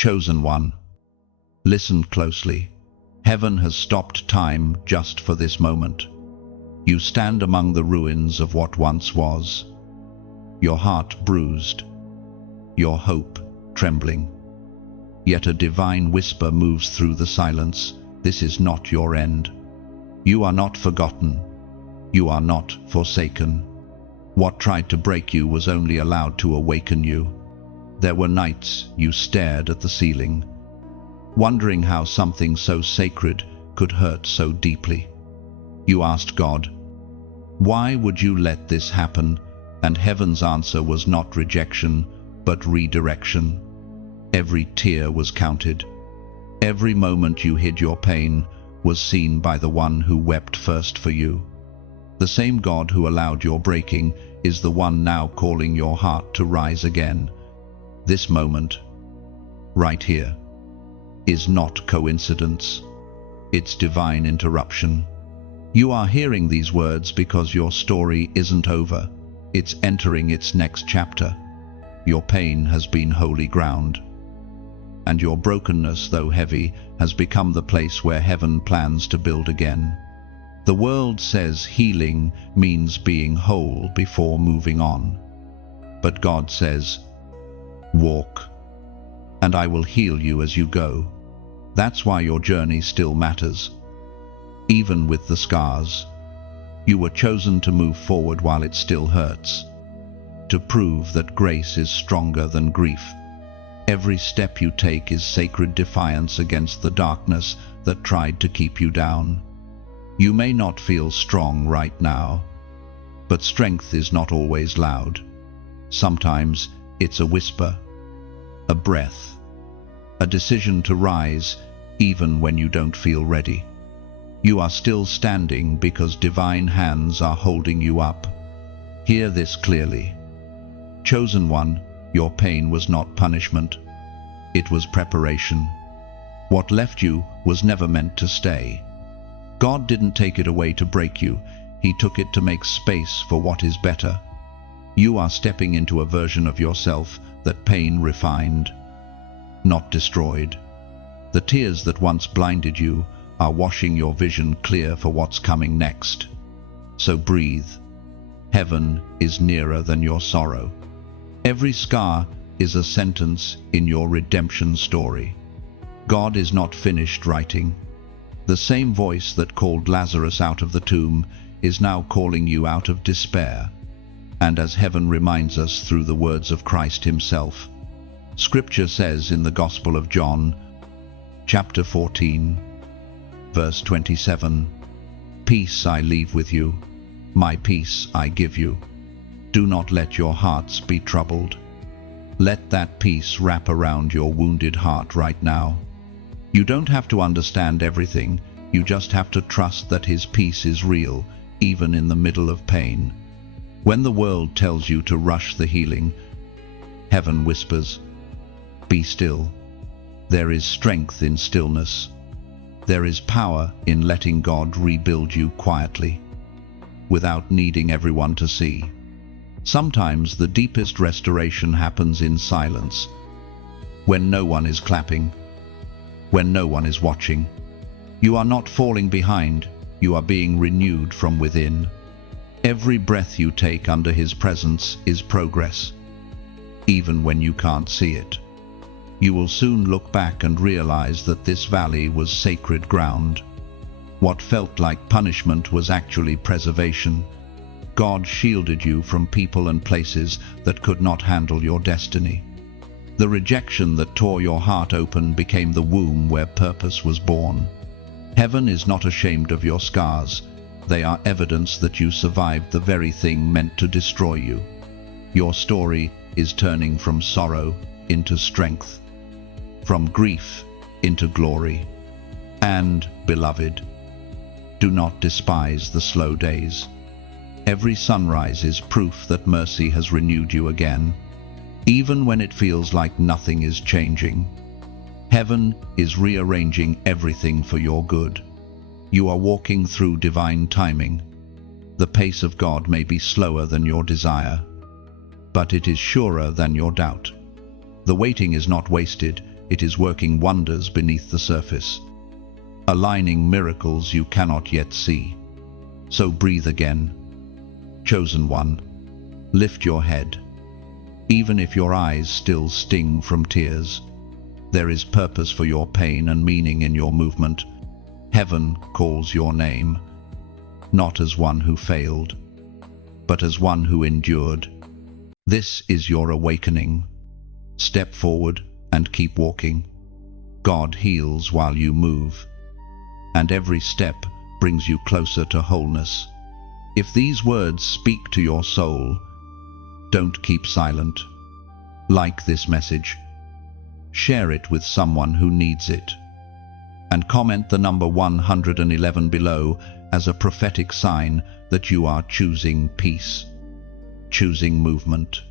Chosen one, listen closely. Heaven has stopped time just for this moment. You stand among the ruins of what once was, your heart bruised, your hope trembling. Yet a divine whisper moves through the silence. This is not your end. You are not forgotten. You are not forsaken. What tried to break you was only allowed to awaken you. There were nights you stared at the ceiling, wondering how something so sacred could hurt so deeply. You asked God, why would you let this happen? And heaven's answer was not rejection, but redirection. Every tear was counted. Every moment you hid your pain was seen by the one who wept first for you. The same God who allowed your breaking is the one now calling your heart to rise again. This moment, right here, is not coincidence. It's divine interruption. You are hearing these words because your story isn't over. It's entering its next chapter. Your pain has been holy ground, and your brokenness, though heavy, has become the place where heaven plans to build again. The world says healing means being whole before moving on. But God says, walk, and I will heal you as you go. That's why your journey still matters. Even with the scars, you were chosen to move forward while it still hurts, to prove that grace is stronger than grief. Every step you take is sacred defiance against the darkness that tried to keep you down. You may not feel strong right now, but strength is not always loud. Sometimes it's a whisper, a breath, a decision to rise even when you don't feel ready. You are still standing because divine hands are holding you up. Hear this clearly. Chosen one, your pain was not punishment. It was preparation. What left you was never meant to stay. God didn't take it away to break you. He took it to make space for what is better. You are stepping into a version of yourself that pain refined, not destroyed. The tears that once blinded you are washing your vision clear for what's coming next. So breathe. Heaven is nearer than your sorrow. Every scar is a sentence in your redemption story. God is not finished writing. The same voice that called Lazarus out of the tomb is now calling you out of despair. And as heaven reminds us through the words of Christ himself, Scripture says in the Gospel of John, chapter 14, verse 27, "Peace I leave with you, my peace I give you. Do not let your hearts be troubled." Let that peace wrap around your wounded heart right now. You don't have to understand everything, you just have to trust that his peace is real, even in the middle of pain. When the world tells you to rush the healing, heaven whispers, "Be still." There is strength in stillness. There is power in letting God rebuild you quietly, without needing everyone to see. Sometimes the deepest restoration happens in silence, when no one is clapping, when no one is watching. You are not falling behind, you are being renewed from within. Every breath you take under his presence is progress, even when you can't see it. You will soon look back and realize that this valley was sacred ground. What felt like punishment was actually preservation. God shielded you from people and places that could not handle your destiny. The rejection that tore your heart open became the womb where purpose was born. Heaven is not ashamed of your scars. They are evidence that you survived the very thing meant to destroy you. Your story is turning from sorrow into strength, from grief into glory. And, beloved, do not despise the slow days. Every sunrise is proof that mercy has renewed you again. Even when it feels like nothing is changing, heaven is rearranging everything for your good. You are walking through divine timing. The pace of God may be slower than your desire, but it is surer than your doubt. The waiting is not wasted, it is working wonders beneath the surface, aligning miracles you cannot yet see. So breathe again. Chosen one, lift your head. Even if your eyes still sting from tears, there is purpose for your pain and meaning in your movement. Heaven calls your name, not as one who failed, but as one who endured. This is your awakening. Step forward and keep walking. God heals while you move, and every step brings you closer to wholeness. If these words speak to your soul, don't keep silent. Like this message, share it with someone who needs it, and comment the number 111 below as a prophetic sign that you are choosing peace, choosing movement,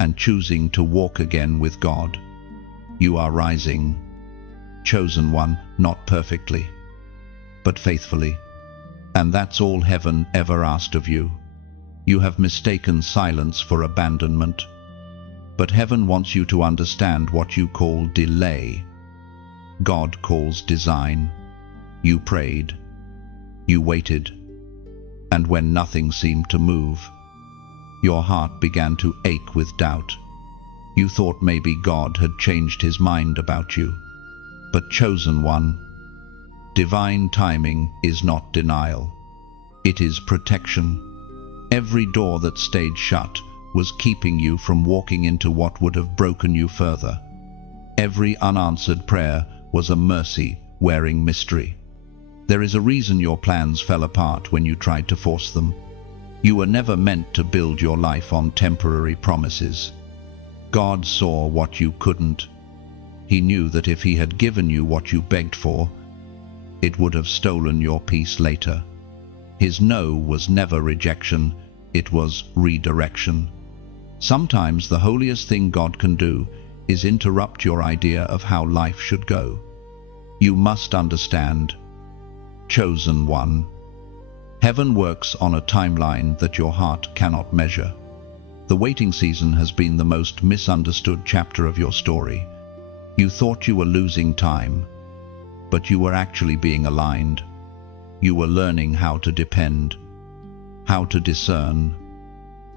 and choosing to walk again with God. You are rising, chosen one, not perfectly, but faithfully. And that's all heaven ever asked of you. You have mistaken silence for abandonment, but heaven wants you to understand what you call delay. God calls design. You prayed, you waited, and when nothing seemed to move, your heart began to ache with doubt. You thought maybe God had changed his mind about you. But chosen one, divine timing is not denial. It is protection. Every door that stayed shut was keeping you from walking into what would have broken you further. Every unanswered prayer was a mercy wearing mystery. There is a reason your plans fell apart when you tried to force them. You were never meant to build your life on temporary promises. God saw what you couldn't. He knew that if he had given you what you begged for, it would have stolen your peace later. His no was never rejection, it was redirection. Sometimes the holiest thing God can do is interrupt your idea of how life should go. You must understand, chosen one, heaven works on a timeline that your heart cannot measure. The waiting season has been the most misunderstood chapter of your story. You thought you were losing time, but you were actually being aligned. You were learning how to depend, how to discern,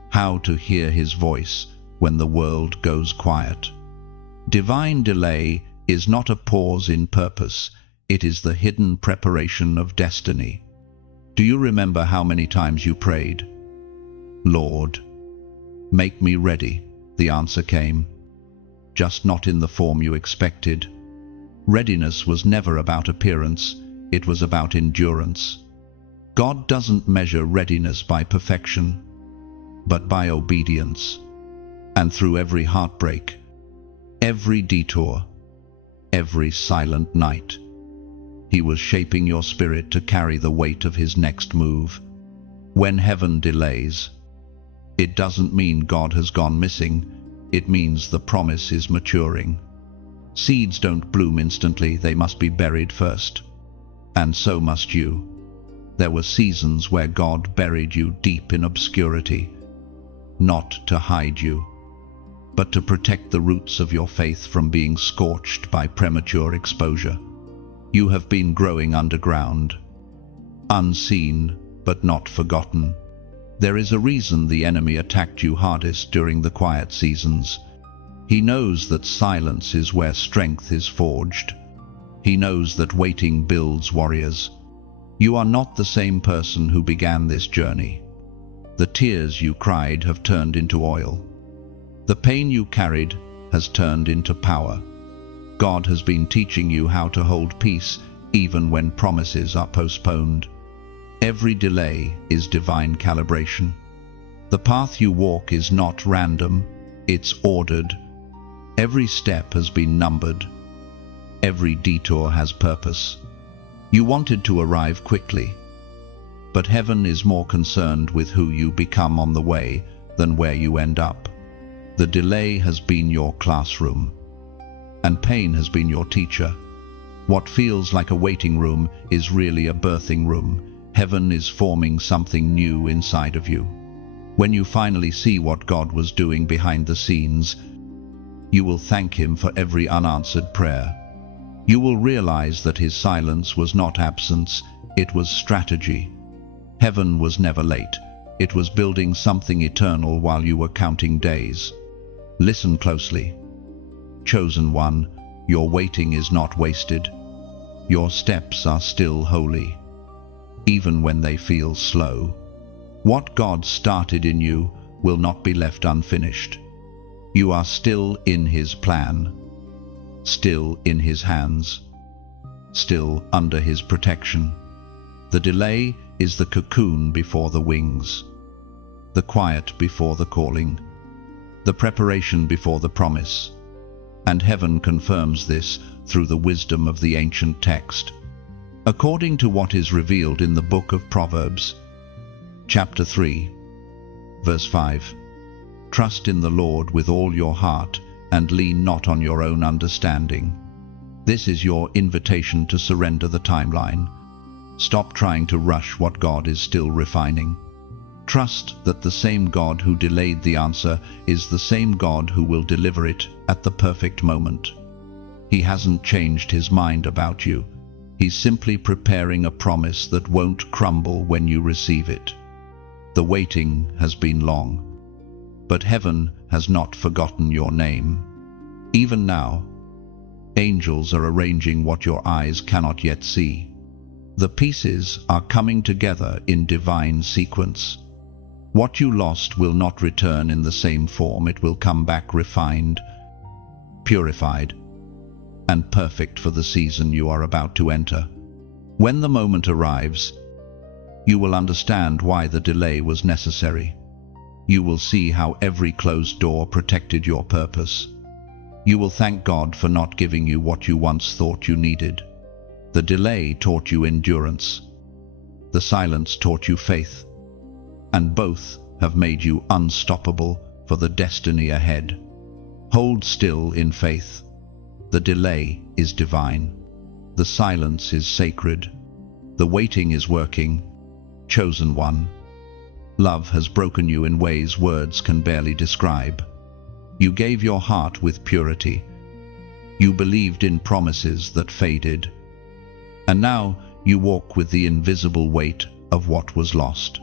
how to hear his voice when the world goes quiet. Divine delay is not a pause in purpose, it is the hidden preparation of destiny. Do you remember how many times you prayed, "Lord, make me ready"? The answer came, just not in the form you expected. Readiness was never about appearance, it was about endurance. God doesn't measure readiness by perfection, but by obedience. And through every heartbreak, every detour, every silent night, he was shaping your spirit to carry the weight of his next move. When heaven delays, it doesn't mean God has gone missing, it means the promise is maturing. Seeds don't bloom instantly, they must be buried first. And so must you. There were seasons where God buried you deep in obscurity, not to hide you, but to protect the roots of your faith from being scorched by premature exposure. You have been growing underground, unseen but not forgotten. There is a reason the enemy attacked you hardest during the quiet seasons. He knows that silence is where strength is forged. He knows that waiting builds warriors. You are not the same person who began this journey. The tears you cried have turned into oil. The pain you carried has turned into power. God has been teaching you how to hold peace even when promises are postponed. Every delay is divine calibration. The path you walk is not random, it's ordered. Every step has been numbered. Every detour has purpose. You wanted to arrive quickly, but heaven is more concerned with who you become on the way than where you end up. The delay has been your classroom, and pain has been your teacher. What feels like a waiting room is really a birthing room. Heaven is forming something new inside of you. When you finally see what God was doing behind the scenes, You will thank him for every unanswered prayer. You will realize that his silence was not absence, it was strategy. Heaven was never late. It was building something eternal while you were counting days. Listen closely. Chosen one, your waiting is not wasted. Your steps are still holy, even when they feel slow. What God started in you will not be left unfinished. You are still in his plan, still in his hands, still under his protection. The delay is the cocoon before the wings, the quiet before the calling, the preparation before the promise. And heaven confirms this through the wisdom of the ancient text. According to what is revealed in the book of Proverbs, chapter 3, verse 5, trust in the Lord with all your heart and lean not on your own understanding. This is your invitation to surrender the timeline. Stop trying to rush what God is still refining. Trust that the same God who delayed the answer is the same God who will deliver it at the perfect moment. He hasn't changed his mind about you. He's simply preparing a promise that won't crumble when you receive it. The waiting has been long, but heaven has not forgotten your name. Even now, angels are arranging what your eyes cannot yet see. The pieces are coming together in divine sequence. What you lost will not return in the same form. It will come back refined, purified, and perfect for the season you are about to enter. When the moment arrives, you will understand why the delay was necessary. You will see how every closed door protected your purpose. You will thank God for not giving you what you once thought you needed. The delay taught you endurance. The silence taught you faith. And both have made you unstoppable for the destiny ahead. Hold still in faith. The delay is divine. The silence is sacred. The waiting is working. Chosen one, love has broken you in ways words can barely describe. You gave your heart with purity. You believed in promises that faded. And now you walk with the invisible weight of what was lost.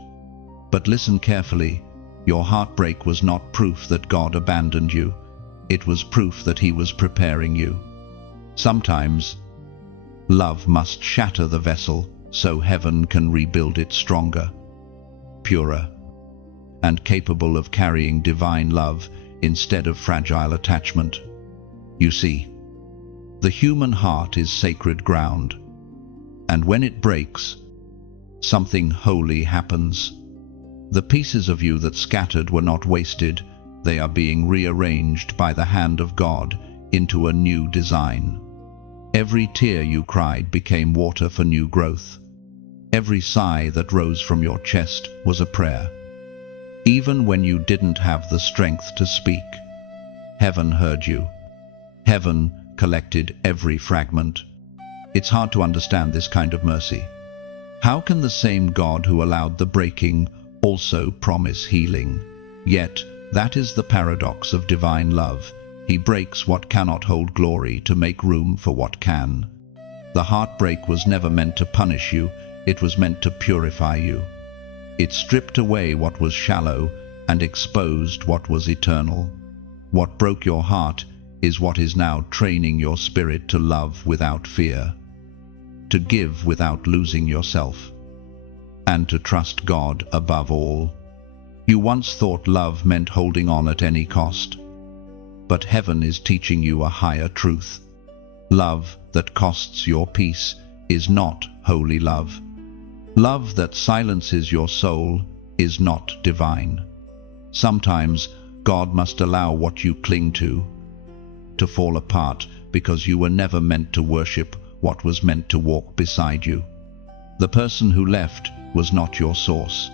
But listen carefully, your heartbreak was not proof that God abandoned you. It was proof that he was preparing you. Sometimes, love must shatter the vessel so heaven can rebuild it stronger, purer, and capable of carrying divine love instead of fragile attachment. You see, the human heart is sacred ground, and when it breaks, something holy happens. The pieces of you that scattered were not wasted. They are being rearranged by the hand of God into a new design. Every tear you cried became water for new growth. Every sigh that rose from your chest was a prayer. Even when you didn't have the strength to speak, heaven heard you. Heaven collected every fragment. It's hard to understand this kind of mercy. How can the same God who allowed the breaking also promise healing? Yet, that is the paradox of divine love. He breaks what cannot hold glory to make room for what can. The heartbreak was never meant to punish you, it was meant to purify you. It stripped away what was shallow and exposed what was eternal. What broke your heart is what is now training your spirit to love without fear, to give without losing yourself, and to trust God above all. You once thought love meant holding on at any cost, but heaven is teaching you a higher truth. Love that costs your peace is not holy love. Love that silences your soul is not divine. Sometimes God must allow what you cling to fall apart because you were never meant to worship what was meant to walk beside you. The person who left was not your source.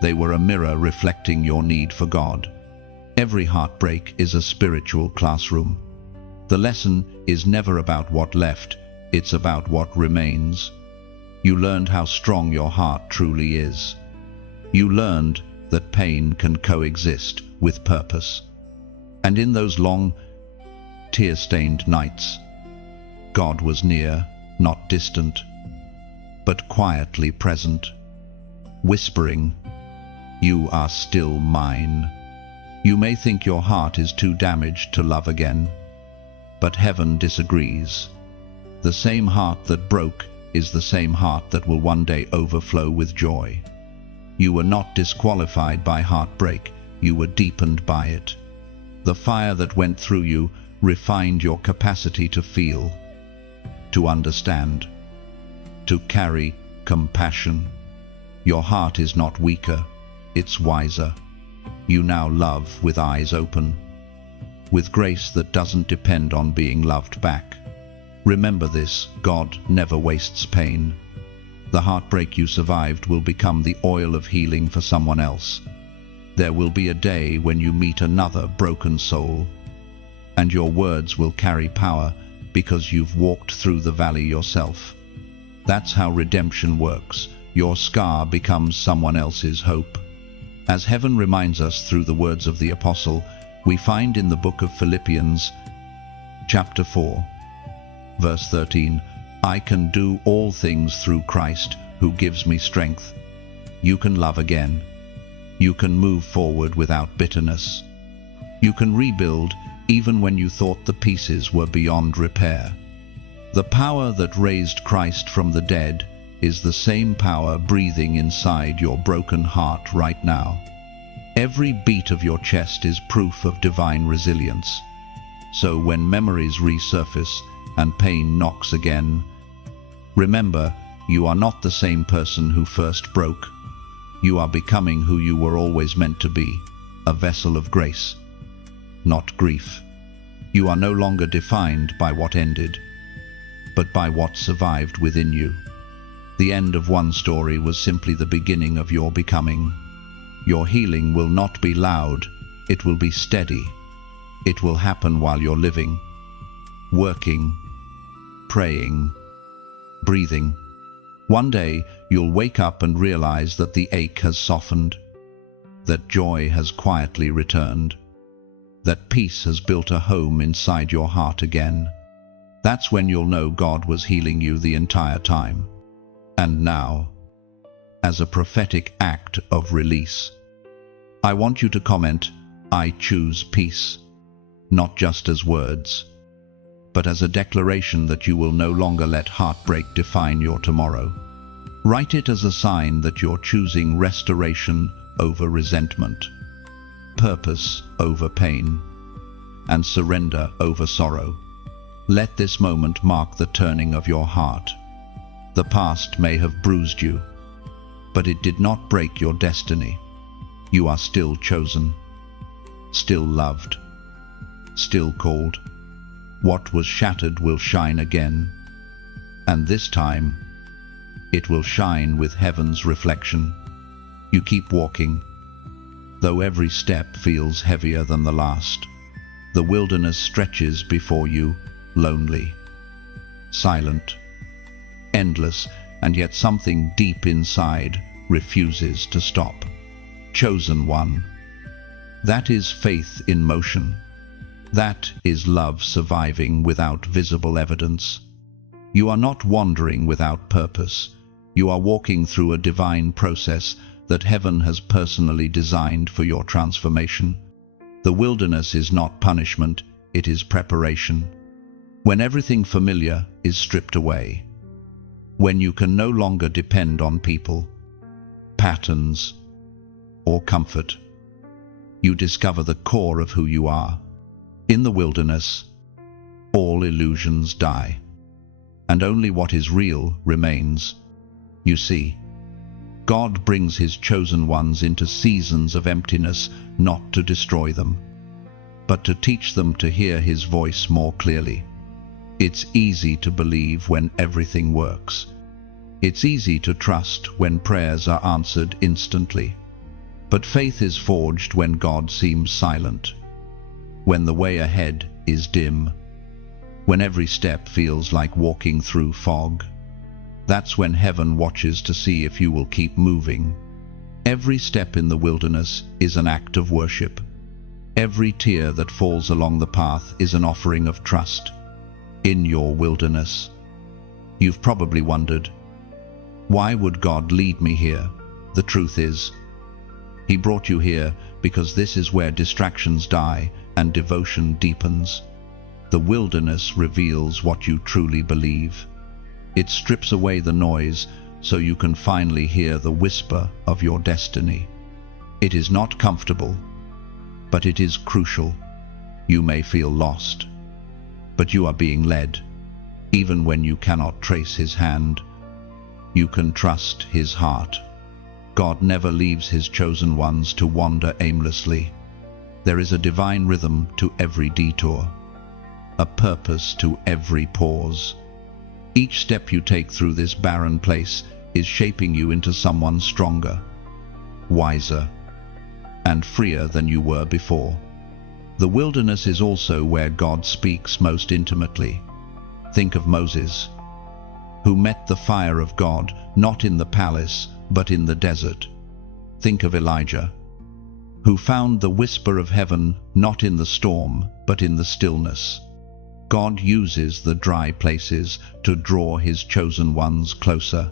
They were a mirror reflecting your need for God. Every heartbreak is a spiritual classroom. The lesson is never about what left, it's about what remains. You learned how strong your heart truly is. You learned that pain can coexist with purpose. And in those long, tear-stained nights. God was near, not distant, but quietly present, whispering, "You are still mine." You may think your heart is too damaged to love again, but heaven disagrees. The same heart that broke is the same heart that will one day overflow with joy. You were not disqualified by heartbreak, you were deepened by it. The fire that went through you refined your capacity to feel, to understand, to carry compassion. Your heart is not weaker, it's wiser. You now love with eyes open, with grace that doesn't depend on being loved back. Remember this, God never wastes pain. The heartbreak you survived will become the oil of healing for someone else. There will be a day when you meet another broken soul, and your words will carry power because you've walked through the valley yourself. That's how redemption works. Your scar becomes someone else's hope. As heaven reminds us through the words of the Apostle, we find in the book of Philippians, chapter 4, verse 13, "I can do all things through Christ who gives me strength." You can love again. You can move forward without bitterness. You can rebuild even when you thought the pieces were beyond repair. The power that raised Christ from the dead is the same power breathing inside your broken heart right now. Every beat of your chest is proof of divine resilience. So when memories resurface and pain knocks again, remember, you are not the same person who first broke. You are becoming who you were always meant to be, a vessel of grace, not grief. You are no longer defined by what ended, but by what survived within you. The end of one story was simply the beginning of your becoming. Your healing will not be loud, it will be steady. It will happen while you're living, working, praying, breathing. One day, you'll wake up and realize that the ache has softened, that joy has quietly returned, that peace has built a home inside your heart again. That's when you'll know God was healing you the entire time. And now, as a prophetic act of release, I want you to comment, "I choose peace," not just as words, but as a declaration that you will no longer let heartbreak define your tomorrow. Write it as a sign that you're choosing restoration over resentment, purpose over pain, and surrender over sorrow. Let this moment mark the turning of your heart. The past may have bruised you, but it did not break your destiny. You are still chosen, still loved, still called. What was shattered will shine again, and this time, it will shine with heaven's reflection. You keep walking, though every step feels heavier than the last. The wilderness stretches before you, lonely, silent, endless, and yet something deep inside refuses to stop. Chosen one. That is faith in motion. That is love surviving without visible evidence. You are not wandering without purpose. You are walking through a divine process that heaven has personally designed for your transformation. The wilderness is not punishment, it is preparation. When everything familiar is stripped away, when you can no longer depend on people, patterns, or comfort, you discover the core of who you are. In the wilderness, all illusions die, and only what is real remains. You see, God brings his chosen ones into seasons of emptiness not to destroy them, but to teach them to hear his voice more clearly. It's easy to believe when everything works. It's easy to trust when prayers are answered instantly. But faith is forged when God seems silent, when the way ahead is dim, when every step feels like walking through fog. That's when heaven watches to see if you will keep moving. Every step in the wilderness is an act of worship. Every tear that falls along the path is an offering of trust. In your wilderness, you've probably wondered, why would God lead me here? The truth is, He brought you here because this is where distractions die and devotion deepens. The wilderness reveals what you truly believe. It strips away the noise so you can finally hear the whisper of your destiny. It is not comfortable, but it is crucial. You may feel lost, but you are being led. Even when you cannot trace His hand, you can trust His heart. God never leaves His chosen ones to wander aimlessly. There is a divine rhythm to every detour, a purpose to every pause. Each step you take through this barren place is shaping you into someone stronger, wiser, and freer than you were before. The wilderness is also where God speaks most intimately. Think of Moses, who met the fire of God not in the palace but in the desert. Think of Elijah, who found the whisper of heaven not in the storm but in the stillness. God uses the dry places to draw His chosen ones closer.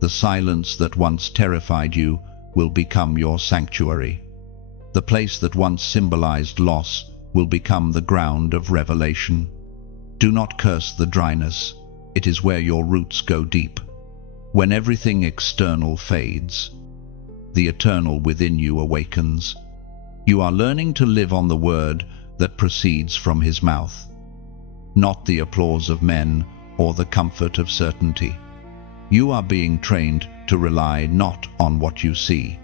The silence that once terrified you will become your sanctuary. The place that once symbolized loss will become the ground of revelation. Do not curse the dryness. It is where your roots go deep. When everything external fades, the eternal within you awakens. You are learning to live on the word that proceeds from His mouth, not the applause of men or the comfort of certainty. You are being trained to rely not on what you see,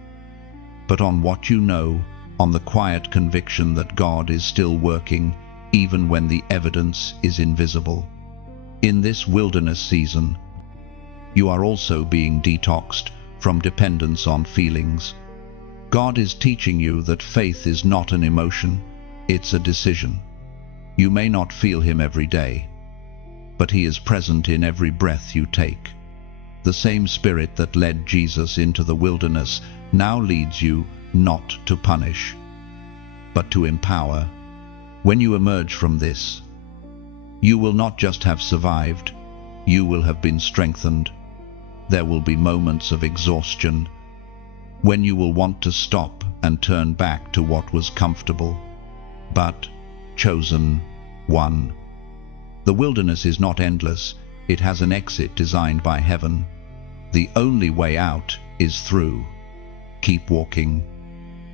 but on what you know, on the quiet conviction that God is still working even when the evidence is invisible. In this wilderness season, you are also being detoxed from dependence on feelings. God is teaching you that faith is not an emotion, it's a decision. You may not feel Him every day, but He is present in every breath you take. The same Spirit that led Jesus into the wilderness now leads you not to punish, but to empower. When you emerge from this, you will not just have survived, you will have been strengthened. There will be moments of exhaustion, when you will want to stop and turn back to what was comfortable. But, chosen one, the wilderness is not endless, it has an exit designed by heaven. The only way out is through. Keep walking.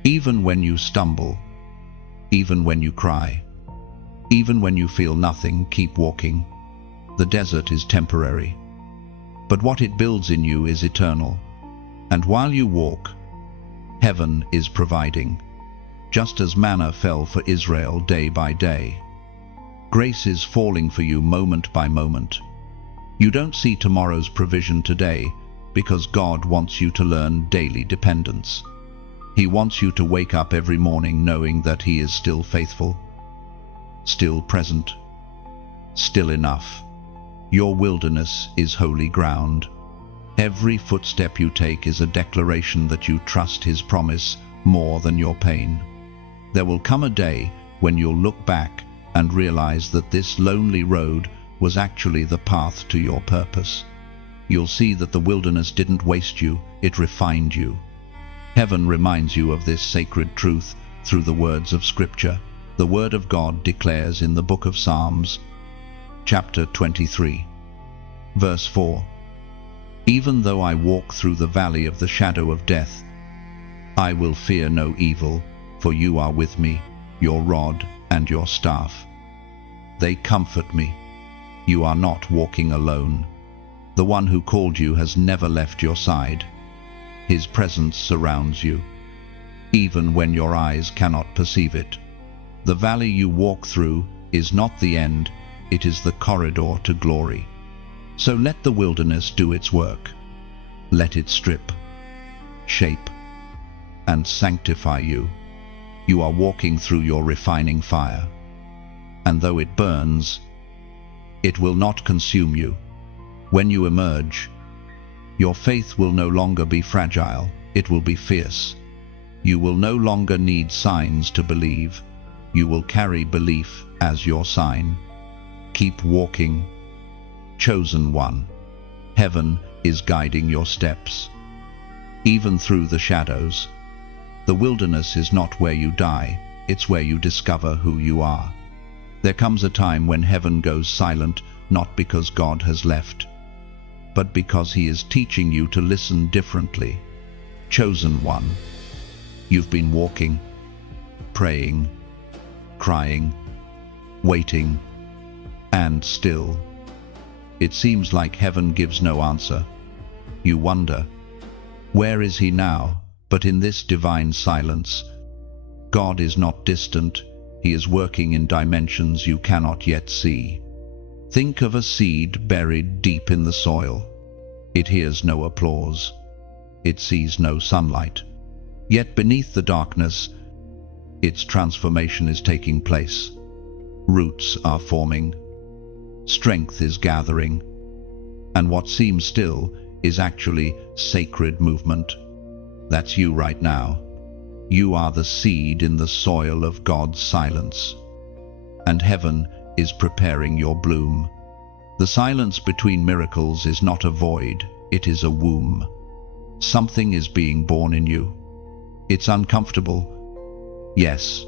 Even when you stumble, even when you cry, even when you feel nothing, keep walking. The desert is temporary, but what it builds in you is eternal. And while you walk, heaven is providing. Just as manna fell for Israel day by day, grace is falling for you moment by moment. You don't see tomorrow's provision today because God wants you to learn daily dependence. He wants you to wake up every morning knowing that He is still faithful, still present, still enough. Your wilderness is holy ground. Every footstep you take is a declaration that you trust His promise more than your pain. There will come a day when you'll look back and realize that this lonely road was actually the path to your purpose. You'll see that the wilderness didn't waste you, it refined you. Heaven reminds you of this sacred truth through the words of Scripture. The Word of God declares in the book of Psalms, chapter 23, verse 4, "Even though I walk through the valley of the shadow of death, I will fear no evil, for you are with me, your rod and your staff. They comfort me. You are not walking alone. The one who called you has never left your side. His presence surrounds you, even when your eyes cannot perceive it. The valley you walk through is not the end, it is the corridor to glory. So let the wilderness do its work. Let it strip, shape, and sanctify you. You are walking through your refining fire. And though it burns, it will not consume you. When you emerge, your faith will no longer be fragile, it will be fierce. You will no longer need signs to believe. You will carry belief as your sign. Keep walking. Chosen one. Heaven is guiding your steps. Even through the shadows. The wilderness is not where you die, it's where you discover who you are. There comes a time when heaven goes silent, not because God has left, but because He is teaching you to listen differently. Chosen one. You've been walking, praying, crying, waiting, and still. It seems like heaven gives no answer. You wonder, where is He now? But in this divine silence, God is not distant. He is working in dimensions you cannot yet see. Think of a seed buried deep in the soil. It hears no applause. It sees no sunlight. Yet beneath the darkness, its transformation is taking place. Roots are forming. Strength is gathering. And what seems still is actually sacred movement. That's you right now. You are the seed in the soil of God's silence. And heaven is preparing your bloom. The silence between miracles is not a void, it is a womb. Something is being born in you. It's uncomfortable. Yes.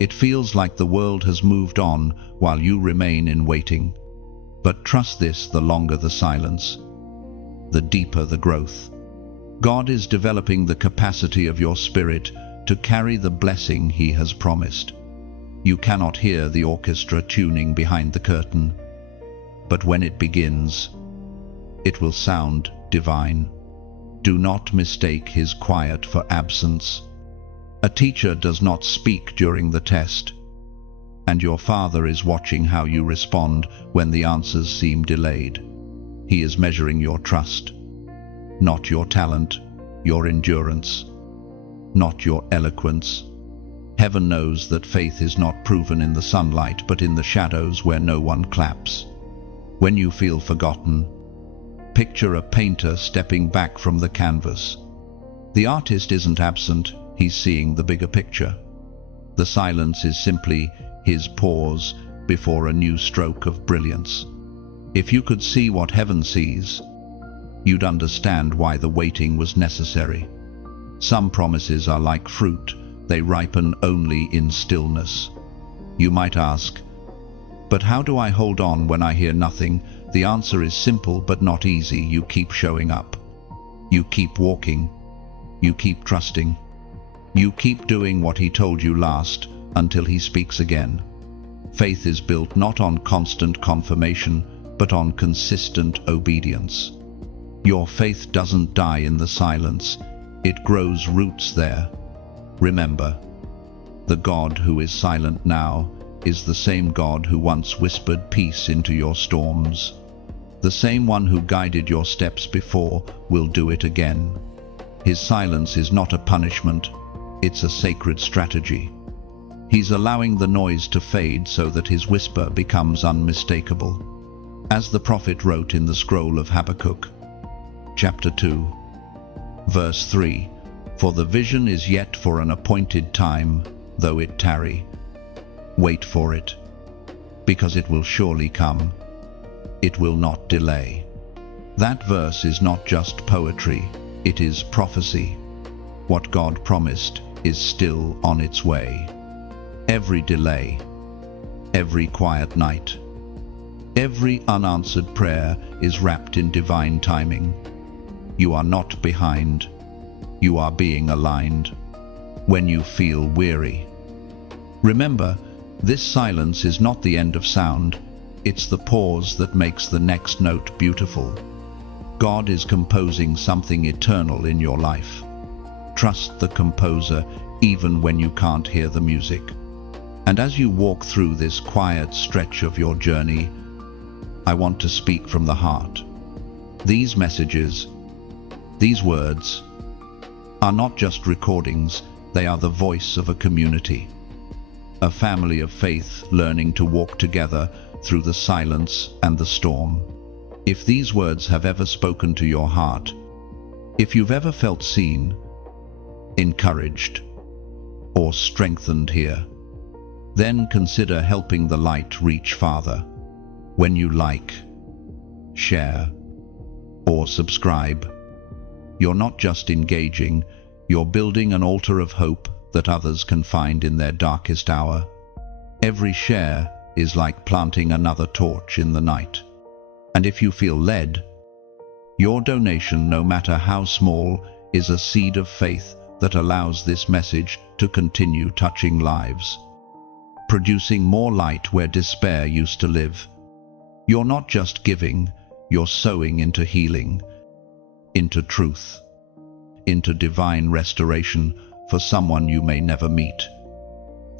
It feels like the world has moved on while you remain in waiting. But trust this, the longer the silence, the deeper the growth. God is developing the capacity of your spirit to carry the blessing He has promised. You cannot hear the orchestra tuning behind the curtain, but when it begins, it will sound divine. Do not mistake His quiet for absence. A teacher does not speak during the test, and your Father is watching how you respond when the answers seem delayed. He is measuring your trust, not your talent, your endurance, not your eloquence. Heaven knows that faith is not proven in the sunlight, but in the shadows where no one claps. When you feel forgotten, picture a painter stepping back from the canvas. The artist isn't absent, he's seeing the bigger picture. The silence is simply his pause before a new stroke of brilliance. If you could see what heaven sees, you'd understand why the waiting was necessary. Some promises are like fruit, they ripen only in stillness. You might ask, but how do I hold on when I hear nothing? The answer is simple but not easy. You keep showing up. You keep walking. You keep trusting. You keep doing what He told you last until He speaks again. Faith is built not on constant confirmation, but on consistent obedience. Your faith doesn't die in the silence. It grows roots there. Remember, the God who is silent now is the same God who once whispered peace into your storms. The same one who guided your steps before will do it again. His silence is not a punishment, it's a sacred strategy. He's allowing the noise to fade so that His whisper becomes unmistakable. As the prophet wrote in the scroll of Habakkuk, chapter 2, verse 3, "For the vision is yet for an appointed time, though it tarry. Wait for it, because it will surely come. It will not delay." That verse is not just poetry, it is prophecy. What God promised is still on its way. Every delay, every quiet night, every unanswered prayer is wrapped in divine timing. You are not behind, you are being aligned. When you feel weary, remember, this silence is not the end of sound, it's the pause that makes the next note beautiful. God is composing something eternal in your life. Trust the composer even when you can't hear the music. And as you walk through this quiet stretch of your journey, I want to speak from the heart. These messages, these words, are not just recordings, they are the voice of a community. A family of faith learning to walk together through the silence and the storm. If these words have ever spoken to your heart, if you've ever felt seen, encouraged, or strengthened here. Then consider helping the light reach farther. When you like, share, or subscribe, you're not just engaging, you're building an altar of hope that others can find in their darkest hour. Every share is like planting another torch in the night. And if you feel led, your donation, no matter how small, is a seed of faith that allows this message to continue touching lives, producing more light where despair used to live. You're not just giving, you're sowing into healing, into truth, into divine restoration for someone you may never meet.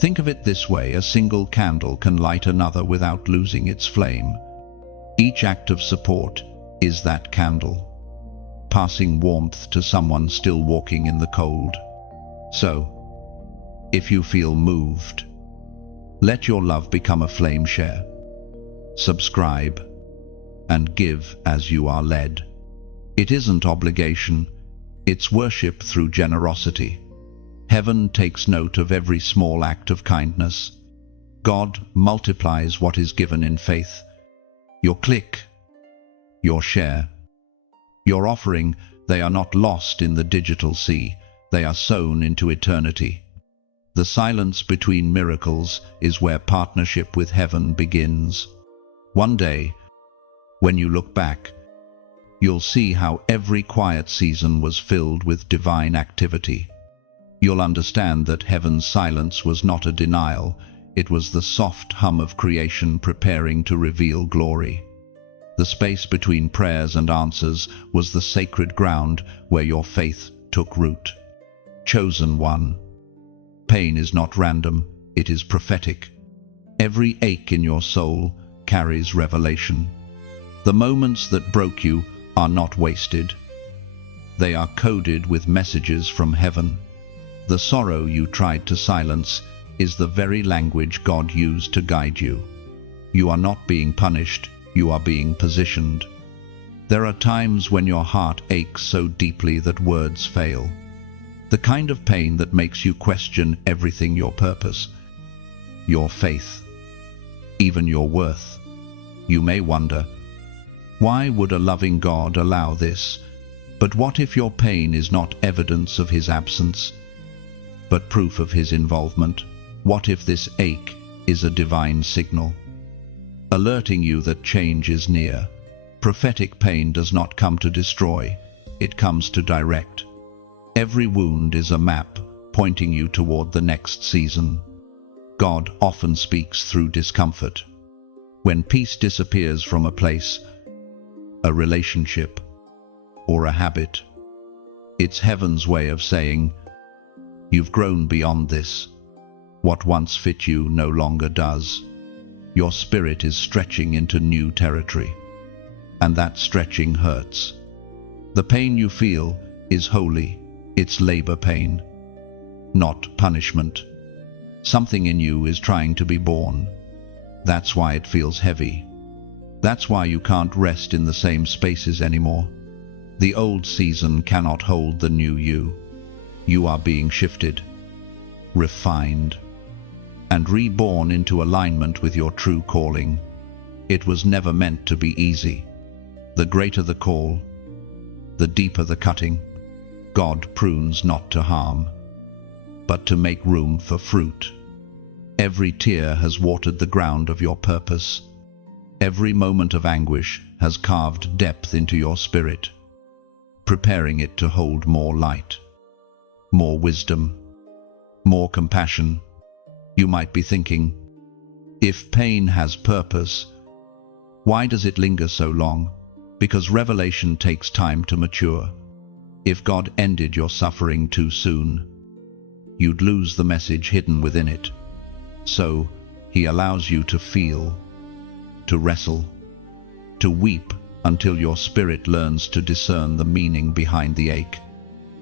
Think of it this way: a single candle can light another without losing its flame. Each act of support is that candle, passing warmth to someone still walking in the cold. So, if you feel moved, let your love become a flame. Share, subscribe, and give as you are led. It isn't obligation, it's worship through generosity. Heaven takes note of every small act of kindness. God multiplies what is given in faith. Your click, your share, your offering, they are not lost in the digital sea, they are sown into eternity. The silence between miracles is where partnership with heaven begins. One day, when you look back, you'll see how every quiet season was filled with divine activity. You'll understand that heaven's silence was not a denial, it was the soft hum of creation preparing to reveal glory. The space between prayers and answers was the sacred ground where your faith took root. Chosen one. Pain is not random, it is prophetic. Every ache in your soul carries revelation. The moments that broke you are not wasted. They are coded with messages from heaven. The sorrow you tried to silence is the very language God used to guide you. You are not being punished, you are being positioned. There are times when your heart aches so deeply that words fail. The kind of pain that makes you question everything: your purpose, your faith, even your worth. You may wonder, why would a loving God allow this? But what if your pain is not evidence of His absence, but proof of His involvement? What if this ache is a divine signal, alerting you that change is near? Prophetic pain does not come to destroy, it comes to direct. Every wound is a map pointing you toward the next season. God often speaks through discomfort. When peace disappears from a place, a relationship, or a habit, it's heaven's way of saying, you've grown beyond this. What once fit you no longer does. Your spirit is stretching into new territory, and that stretching hurts. The pain you feel is holy, it's labor pain, not punishment. Something in you is trying to be born. That's why it feels heavy. That's why you can't rest in the same spaces anymore. The old season cannot hold the new you. You are being shifted, refined, and reborn into alignment with your true calling. It was never meant to be easy. The greater the call, the deeper the cutting. God prunes not to harm, but to make room for fruit. Every tear has watered the ground of your purpose. Every moment of anguish has carved depth into your spirit, preparing it to hold more light, more wisdom, more compassion. You might be thinking, if pain has purpose, why does it linger so long? Because revelation takes time to mature. If God ended your suffering too soon, you'd lose the message hidden within it. So, He allows you to feel, to wrestle, to weep until your spirit learns to discern the meaning behind the ache.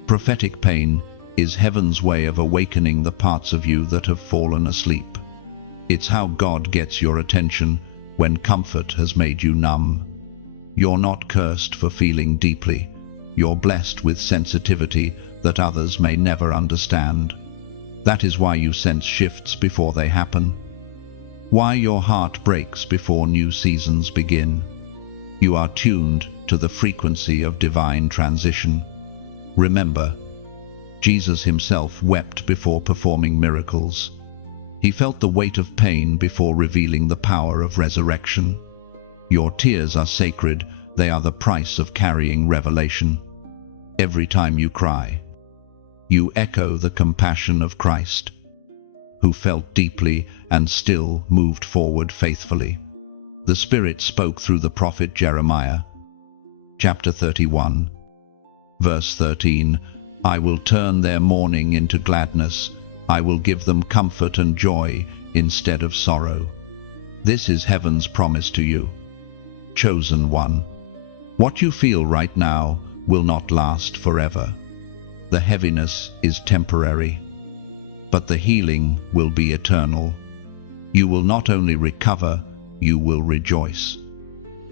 Prophetic pain is heaven's way of awakening the parts of you that have fallen asleep. It's how God gets your attention when comfort has made you numb. You're not cursed for feeling deeply. You're blessed with sensitivity that others may never understand. That is why you sense shifts before they happen. Why your heart breaks before new seasons begin. You are tuned to the frequency of divine transition. Remember, Jesus himself wept before performing miracles. He felt the weight of pain before revealing the power of resurrection. Your tears are sacred. They are the price of carrying revelation. Every time you cry, you echo the compassion of Christ, who felt deeply and still moved forward faithfully. The Spirit spoke through the prophet Jeremiah. Chapter 31, verse 13, I will turn their mourning into gladness. I will give them comfort and joy instead of sorrow. This is heaven's promise to you. Chosen one. What you feel right now will not last forever. The heaviness is temporary, but the healing will be eternal. You will not only recover, you will rejoice.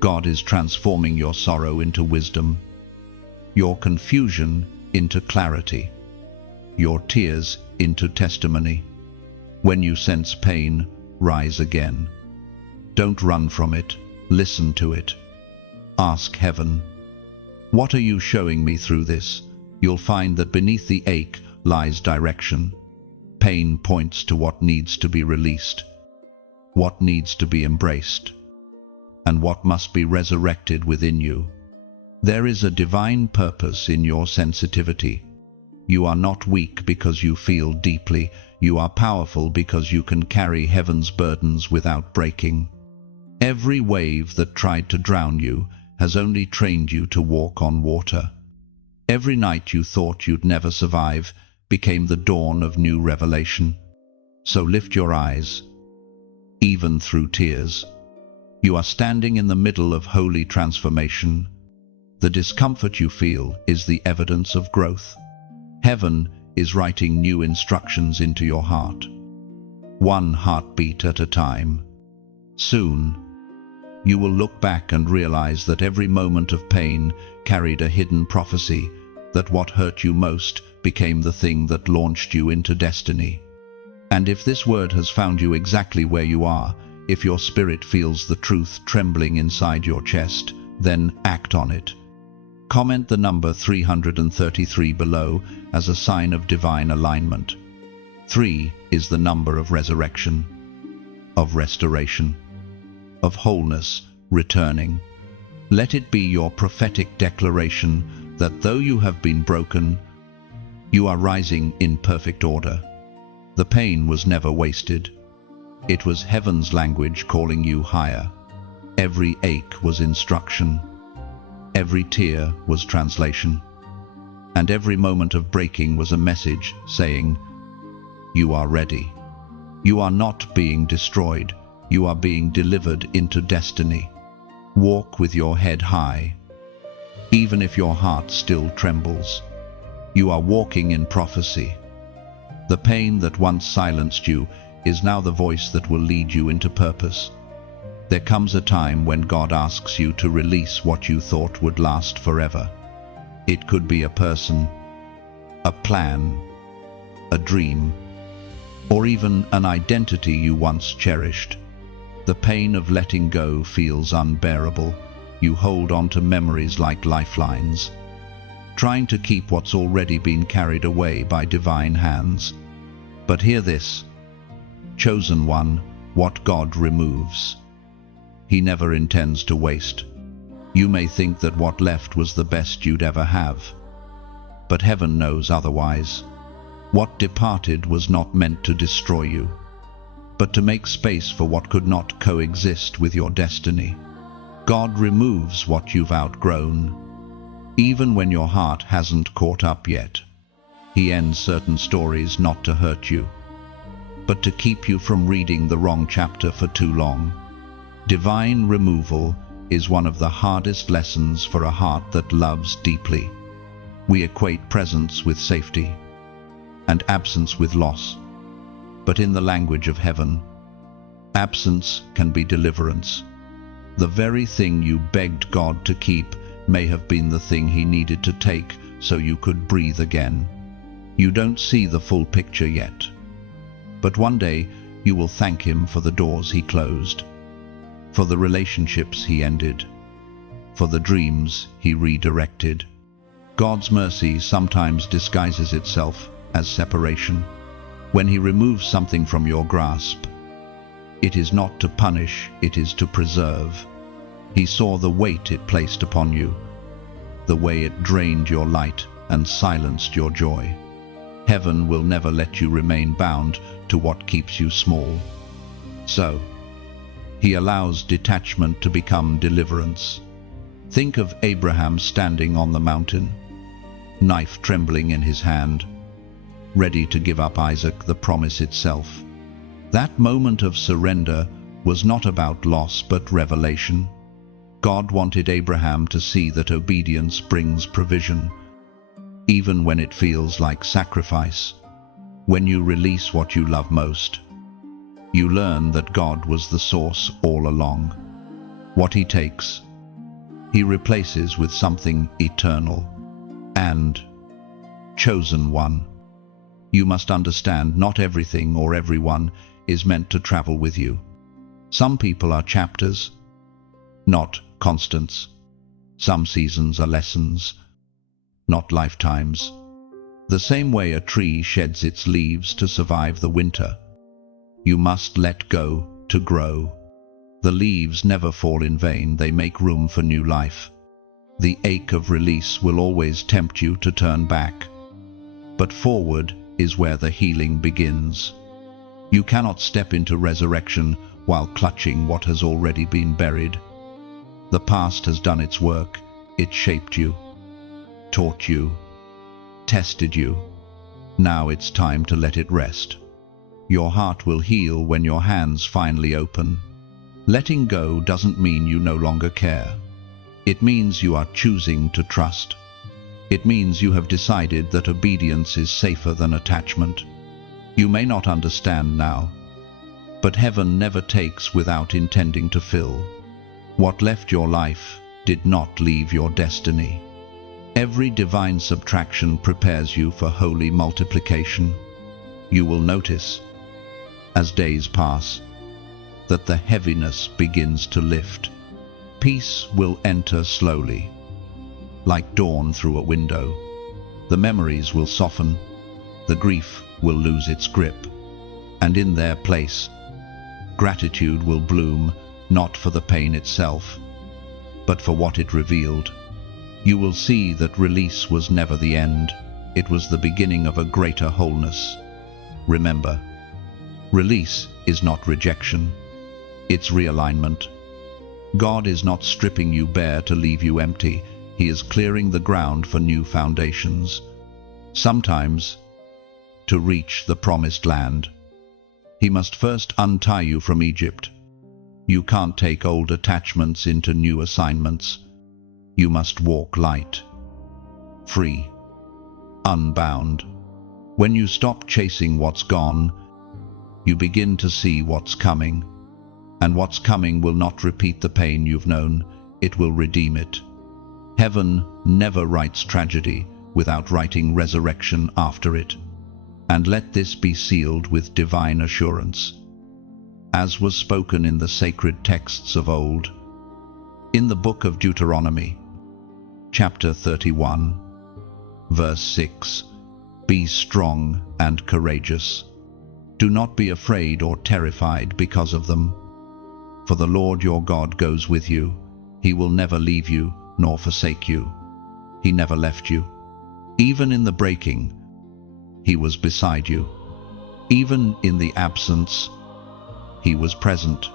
God is transforming your sorrow into wisdom, your confusion into clarity, your tears into testimony. When you sense pain, rise again. Don't run from it, listen to it. Ask heaven, what are you showing me through this? You'll find that beneath the ache lies direction. Pain points to what needs to be released, what needs to be embraced, and what must be resurrected within you. There is a divine purpose in your sensitivity. You are not weak because you feel deeply. You are powerful because you can carry heaven's burdens without breaking. Every wave that tried to drown you has only trained you to walk on water. Every night you thought you'd never survive became the dawn of new revelation. So lift your eyes, even through tears. You are standing in the middle of holy transformation. The discomfort you feel is the evidence of growth. Heaven is writing new instructions into your heart, one heartbeat at a time. Soon, you will look back and realize that every moment of pain carried a hidden prophecy, that what hurt you most became the thing that launched you into destiny. And if this word has found you exactly where you are, if your spirit feels the truth trembling inside your chest, then act on it. Comment the number 333 below as a sign of divine alignment. 3 is the number of resurrection, of restoration, of wholeness returning. Let it be your prophetic declaration that though you have been broken, you are rising in perfect order. The pain was never wasted. It was heaven's language calling you higher. Every ache was instruction. Every tear was translation. And every moment of breaking was a message saying, you are ready. You are not being destroyed. You are being delivered into destiny. Walk with your head high, even if your heart still trembles. You are walking in prophecy. The pain that once silenced you is now the voice that will lead you into purpose. There comes a time when God asks you to release what you thought would last forever. It could be a person, a plan, a dream, or even an identity you once cherished. The pain of letting go feels unbearable. You hold on to memories like lifelines, trying to keep what's already been carried away by divine hands. But hear this, chosen one, what God removes, He never intends to waste. You may think that what left was the best you'd ever have, but heaven knows otherwise. What departed was not meant to destroy you, but to make space for what could not coexist with your destiny. God removes what you've outgrown, even when your heart hasn't caught up yet. He ends certain stories not to hurt you, but to keep you from reading the wrong chapter for too long. Divine removal is one of the hardest lessons for a heart that loves deeply. We equate presence with safety and absence with loss. But in the language of heaven, absence can be deliverance. The very thing you begged God to keep may have been the thing He needed to take so you could breathe again. You don't see the full picture yet. But one day you will thank him for the doors he closed, for the relationships he ended, for the dreams he redirected. God's mercy sometimes disguises itself as separation. When he removes something from your grasp, it is not to punish, it is to preserve. He saw the weight it placed upon you, the way it drained your light and silenced your joy. Heaven will never let you remain bound to what keeps you small. So, he allows detachment to become deliverance. Think of Abraham standing on the mountain, knife trembling in his hand, ready to give up Isaac, the promise itself. That moment of surrender was not about loss but revelation. God wanted Abraham to see that obedience brings provision, even when it feels like sacrifice. When you release what you love most, you learn that God was the source all along. What he takes, he replaces with something eternal and chosen one. You must understand, not everything or everyone is meant to travel with you. Some people are chapters, not constants. Some seasons are lessons, not lifetimes. The same way a tree sheds its leaves to survive the winter, you must let go to grow. The leaves never fall in vain, they make room for new life. The ache of release will always tempt you to turn back, but forward is where the healing begins. You cannot step into resurrection while clutching what has already been buried. The past has done its work. It shaped you, taught you, tested you. Now it's time to let it rest. Your heart will heal when your hands finally open. Letting go doesn't mean you no longer care. It means you are choosing to trust. It means you have decided that obedience is safer than attachment. You may not understand now, but heaven never takes without intending to fill. What left your life did not leave your destiny. Every divine subtraction prepares you for holy multiplication. You will notice, as days pass, that the heaviness begins to lift. Peace will enter slowly, like dawn through a window. The memories will soften, the grief will lose its grip, and in their place, gratitude will bloom, not for the pain itself, but for what it revealed. You will see that release was never the end. It was the beginning of a greater wholeness. Remember, release is not rejection, it's realignment. God is not stripping you bare to leave you empty. He is clearing the ground for new foundations. Sometimes, to reach the promised land, he must first untie you from Egypt. You can't take old attachments into new assignments. You must walk light, free, unbound. When you stop chasing what's gone, you begin to see what's coming. And what's coming will not repeat the pain you've known, it will redeem it. Heaven never writes tragedy without writing resurrection after it. And let this be sealed with divine assurance, as was spoken in the sacred texts of old. In the book of Deuteronomy, chapter 31, verse 6, "Be strong and courageous. Do not be afraid or terrified because of them. For the Lord your God goes with you. He will never leave you nor forsake you. He never left you. Even in the breaking, he was beside you. Even in the absence, he was present.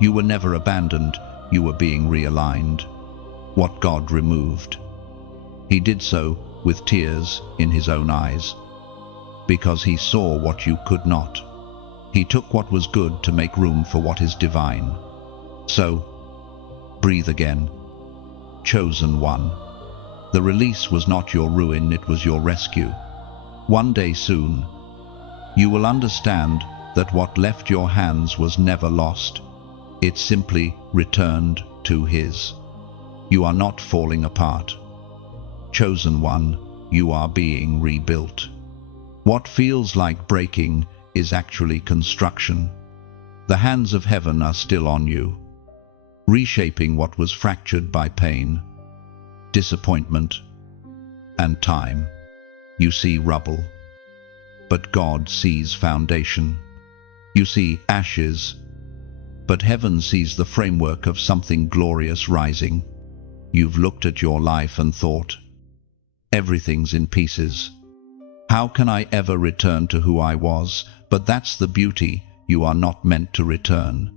You were never abandoned, you were being realigned. What God removed, he did so with tears in his own eyes, because he saw what you could not. He took what was good to make room for what is divine. So, breathe again. Chosen one. The release was not your ruin, it was your rescue. One day soon, you will understand that what left your hands was never lost. It simply returned to his. You are not falling apart. Chosen one, you are being rebuilt. What feels like breaking is actually construction. The hands of heaven are still on you, reshaping what was fractured by pain, disappointment, and time. You see rubble, but God sees foundation. You see ashes, but heaven sees the framework of something glorious rising. You've looked at your life and thought, everything's in pieces. How can I ever return to who I was? But that's the beauty. You are not meant to return.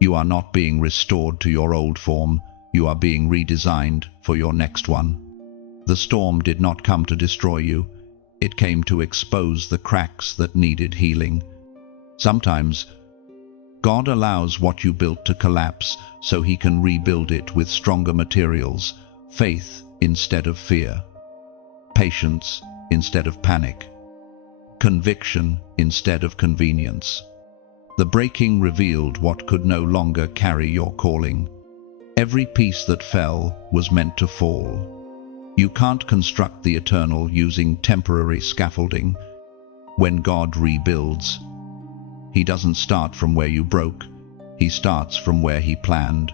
You are not being restored to your old form. You are being redesigned for your next one. The storm did not come to destroy you. It came to expose the cracks that needed healing. Sometimes, God allows what you built to collapse so He can rebuild it with stronger materials, faith instead of fear, patience instead of panic, conviction instead of convenience. The breaking revealed what could no longer carry your calling. Every piece that fell was meant to fall. You can't construct the eternal using temporary scaffolding. When God rebuilds, He doesn't start from where you broke. He starts from where He planned.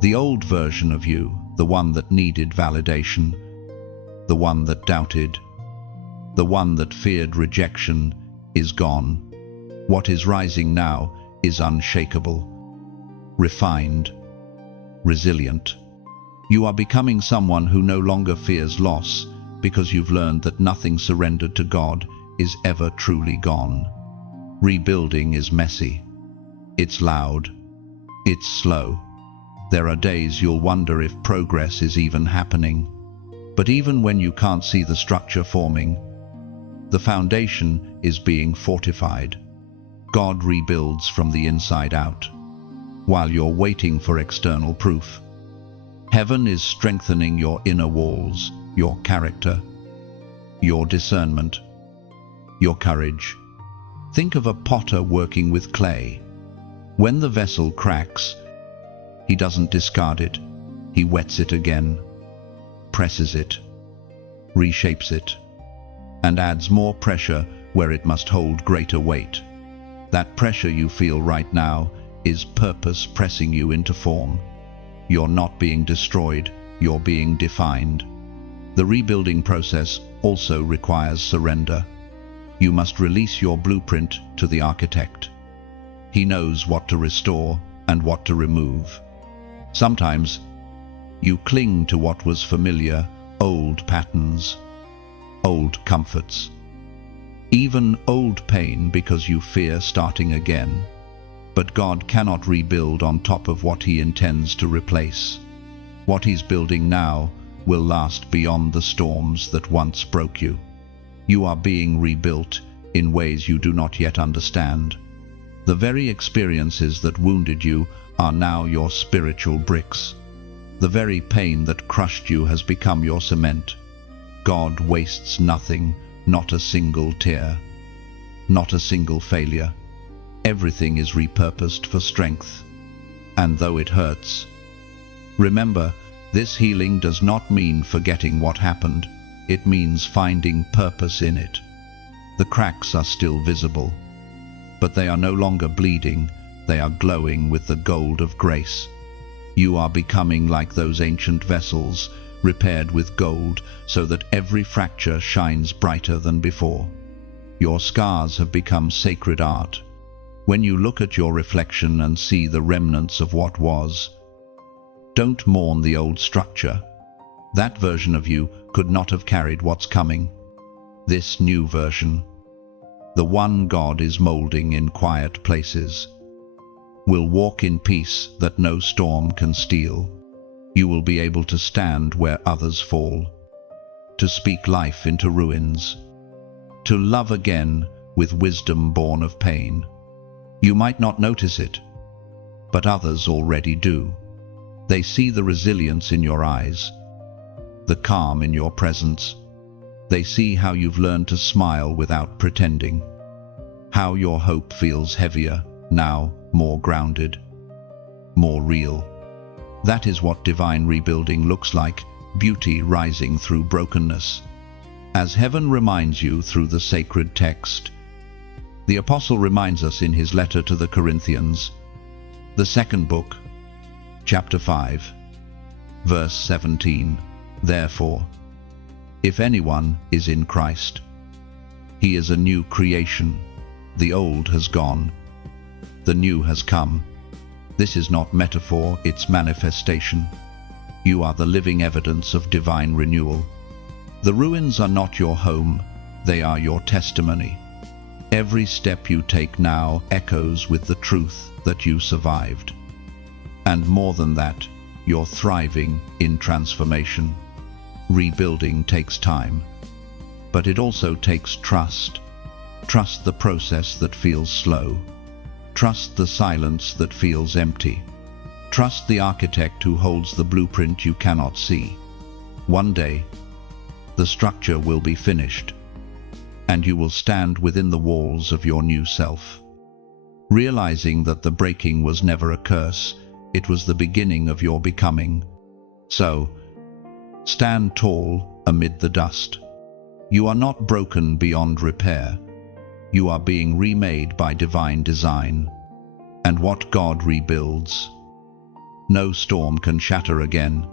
The old version of you, the one that needed validation, the one that doubted, the one that feared rejection, is gone. What is rising now is unshakable, refined, resilient. You are becoming someone who no longer fears loss because you've learned that nothing surrendered to God is ever truly gone. Rebuilding is messy. It's loud. It's slow. There are days you'll wonder if progress is even happening. But even when you can't see the structure forming, the foundation is being fortified. God rebuilds from the inside out. While you're waiting for external proof, heaven is strengthening your inner walls, your character, your discernment, your courage. Think of a potter working with clay. When the vessel cracks, he doesn't discard it. He wets it again, presses it, reshapes it, and adds more pressure where it must hold greater weight. That pressure you feel right now is purpose pressing you into form. You're not being destroyed, you're being defined. The rebuilding process also requires surrender. You must release your blueprint to the architect. He knows what to restore and what to remove. Sometimes, you cling to what was familiar, old patterns, old comforts, even old pain because you fear starting again. But God cannot rebuild on top of what He intends to replace. What He's building now will last beyond the storms that once broke you. You are being rebuilt in ways you do not yet understand. The very experiences that wounded you are now your spiritual bricks. The very pain that crushed you has become your cement. God wastes nothing, not a single tear, not a single failure. Everything is repurposed for strength. And though it hurts, remember, this healing does not mean forgetting what happened. It means finding purpose in it. The cracks are still visible, but they are no longer bleeding. They are glowing with the gold of grace. You are becoming like those ancient vessels, repaired with gold, so that every fracture shines brighter than before. Your scars have become sacred art. When you look at your reflection and see the remnants of what was, don't mourn the old structure. That version of you could not have carried what's coming. This new version, the one God is molding in quiet places, will walk in peace that no storm can steal. You will be able to stand where others fall, to speak life into ruins, to love again with wisdom born of pain. You might not notice it, but others already do. They see the resilience in your eyes, the calm in your presence. They see how you've learned to smile without pretending, how your hope feels heavier now, more grounded, more real. That is what divine rebuilding looks like, beauty rising through brokenness. As heaven reminds you through the sacred text, the Apostle reminds us in his letter to the Corinthians, the second book, chapter 5, verse 17, "Therefore, if anyone is in Christ, he is a new creation. The old has gone, the new has come." This is not metaphor, it's manifestation. You are the living evidence of divine renewal. The ruins are not your home, they are your testimony. Every step you take now echoes with the truth that you survived. And more than that, you're thriving in transformation. Rebuilding takes time, but it also takes trust. Trust the process that feels slow. Trust the silence that feels empty. Trust the architect who holds the blueprint you cannot see. One day, the structure will be finished, and you will stand within the walls of your new self, realizing that the breaking was never a curse, it was the beginning of your becoming. So, stand tall amid the dust. You are not broken beyond repair. You are being remade by divine design. And what God rebuilds, no storm can shatter again.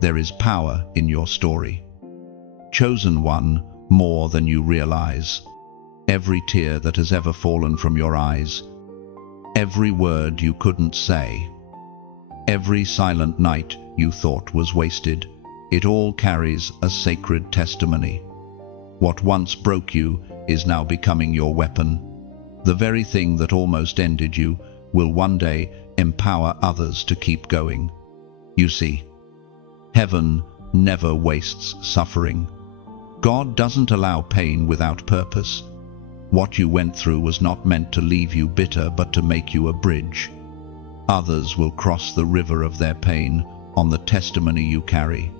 There is power in your story. Chosen one, more than you realize. Every tear that has ever fallen from your eyes, every word you couldn't say, every silent night you thought was wasted, it all carries a sacred testimony. What once broke you is now becoming your weapon. The very thing that almost ended you will one day empower others to keep going. You see, heaven never wastes suffering. God doesn't allow pain without purpose. What you went through was not meant to leave you bitter, but to make you a bridge. Others will cross the river of their pain on the testimony you carry.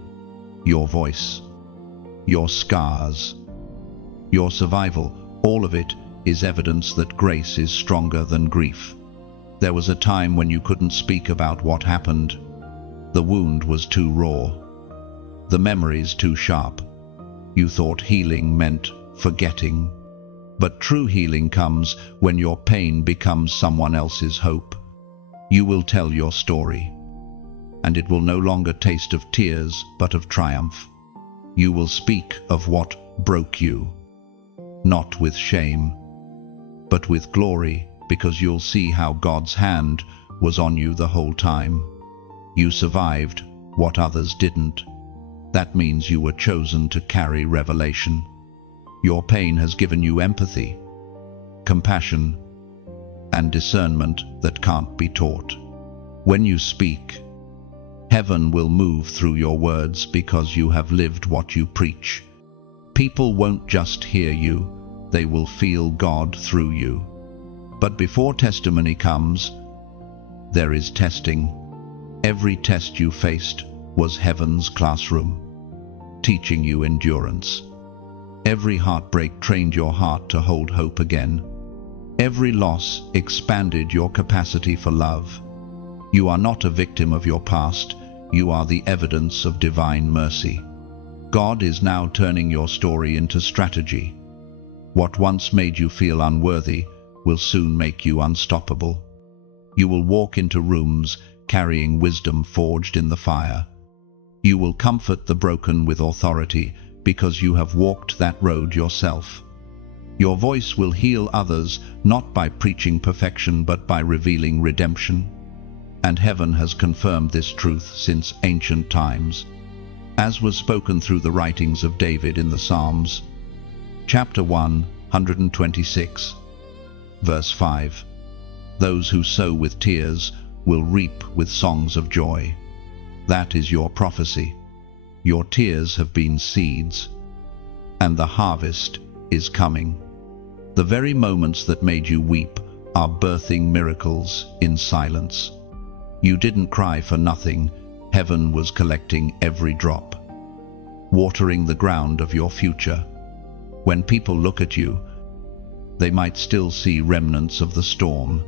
Your voice, your scars, your survival, all of it is evidence that grace is stronger than grief. There was a time when you couldn't speak about what happened. The wound was too raw, the memories too sharp. You thought healing meant forgetting. But true healing comes when your pain becomes someone else's hope. You will tell your story, and it will no longer taste of tears, but of triumph. You will speak of what broke you, not with shame, but with glory, because you'll see how God's hand was on you the whole time. You survived what others didn't. That means you were chosen to carry revelation. Your pain has given you empathy, compassion, and discernment that can't be taught. When you speak, heaven will move through your words because you have lived what you preach. People won't just hear you, they will feel God through you. But before testimony comes, there is testing. Every test you faced was heaven's classroom, teaching you endurance. Every heartbreak trained your heart to hold hope again. Every loss expanded your capacity for love. You are not a victim of your past, you are the evidence of divine mercy. God is now turning your story into strategy. What once made you feel unworthy will soon make you unstoppable. You will walk into rooms carrying wisdom forged in the fire. You will comfort the broken with authority because you have walked that road yourself. Your voice will heal others not by preaching perfection but by revealing redemption. And heaven has confirmed this truth since ancient times, as was spoken through the writings of David in the Psalms. Chapter 126, verse 5. Those who sow with tears will reap with songs of joy. That is your prophecy. Your tears have been seeds, and the harvest is coming. The very moments that made you weep are birthing miracles in silence. You didn't cry for nothing. Heaven was collecting every drop, watering the ground of your future. When people look at you, they might still see remnants of the storm,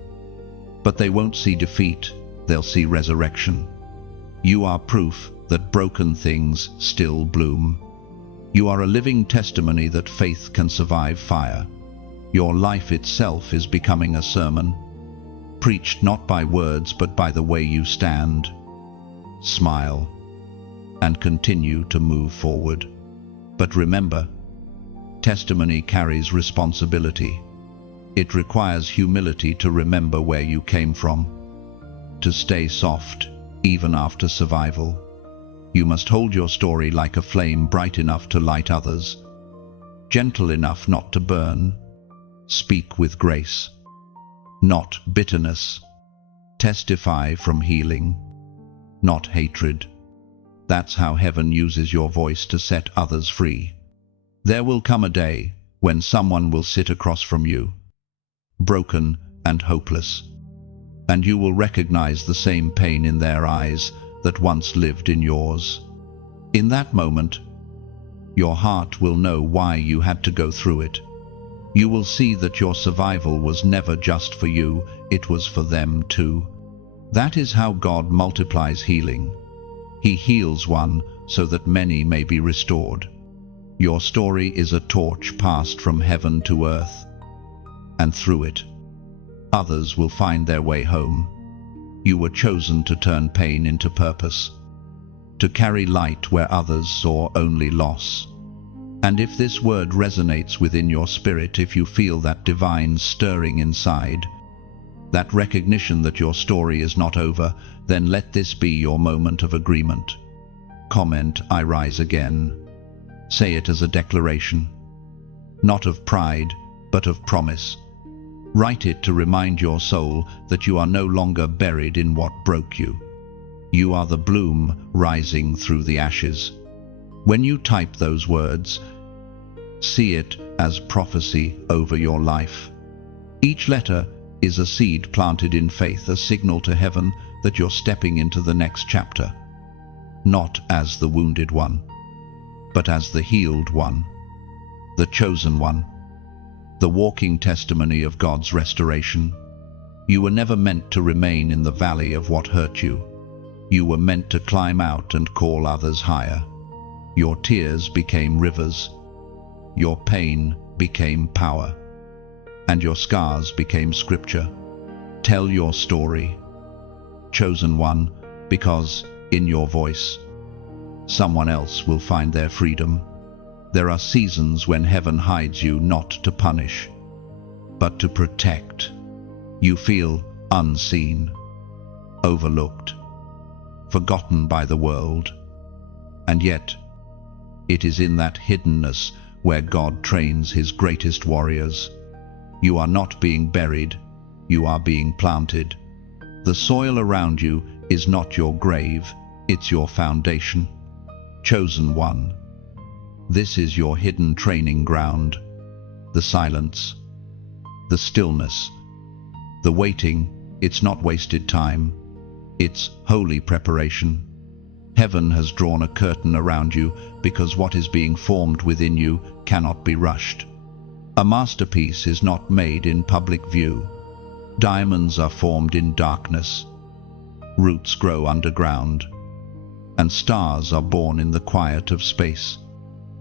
but they won't see defeat, they'll see resurrection. You are proof that broken things still bloom. You are a living testimony that faith can survive fire. Your life itself is becoming a sermon, preached not by words but by the way you stand, smile, and continue to move forward. But remember, testimony carries responsibility. It requires humility to remember where you came from, to stay soft even after survival. You must hold your story like a flame bright enough to light others, gentle enough not to burn. Speak with grace, not bitterness. Testify from healing, not hatred. That's how heaven uses your voice to set others free. There will come a day when someone will sit across from you, broken and hopeless, and you will recognize the same pain in their eyes that once lived in yours. In that moment, your heart will know why you had to go through it. You will see that your survival was never just for you, it was for them too. That is how God multiplies healing. He heals one so that many may be restored. Your story is a torch passed from heaven to earth, and through it, others will find their way home. You were chosen to turn pain into purpose, to carry light where others saw only loss. And if this word resonates within your spirit, if you feel that divine stirring inside, that recognition that your story is not over, then let this be your moment of agreement. Comment, "I rise again." Say it as a declaration, not of pride, but of promise. Write it to remind your soul that you are no longer buried in what broke you. You are the bloom rising through the ashes. When you type those words, see it as prophecy over your life. Each letter is a seed planted in faith, a signal to heaven that you're stepping into the next chapter, not as the wounded one, but as the healed one, the chosen one, the walking testimony of God's restoration. You were never meant to remain in the valley of what hurt you. You were meant to climb out and call others higher. Your tears became rivers, your pain became power, and your scars became scripture. Tell your story, chosen one, because in your voice, someone else will find their freedom. There are seasons when heaven hides you not to punish, but to protect. You feel unseen, overlooked, forgotten by the world, and yet it is in that hiddenness where God trains his greatest warriors. You are not being buried, you are being planted. The soil around you is not your grave, it's your foundation. Chosen one, this is your hidden training ground. The silence, the stillness, the waiting, it's not wasted time, it's holy preparation. Heaven has drawn a curtain around you because what is being formed within you cannot be rushed. A masterpiece is not made in public view. Diamonds are formed in darkness. Roots grow underground, and stars are born in the quiet of space.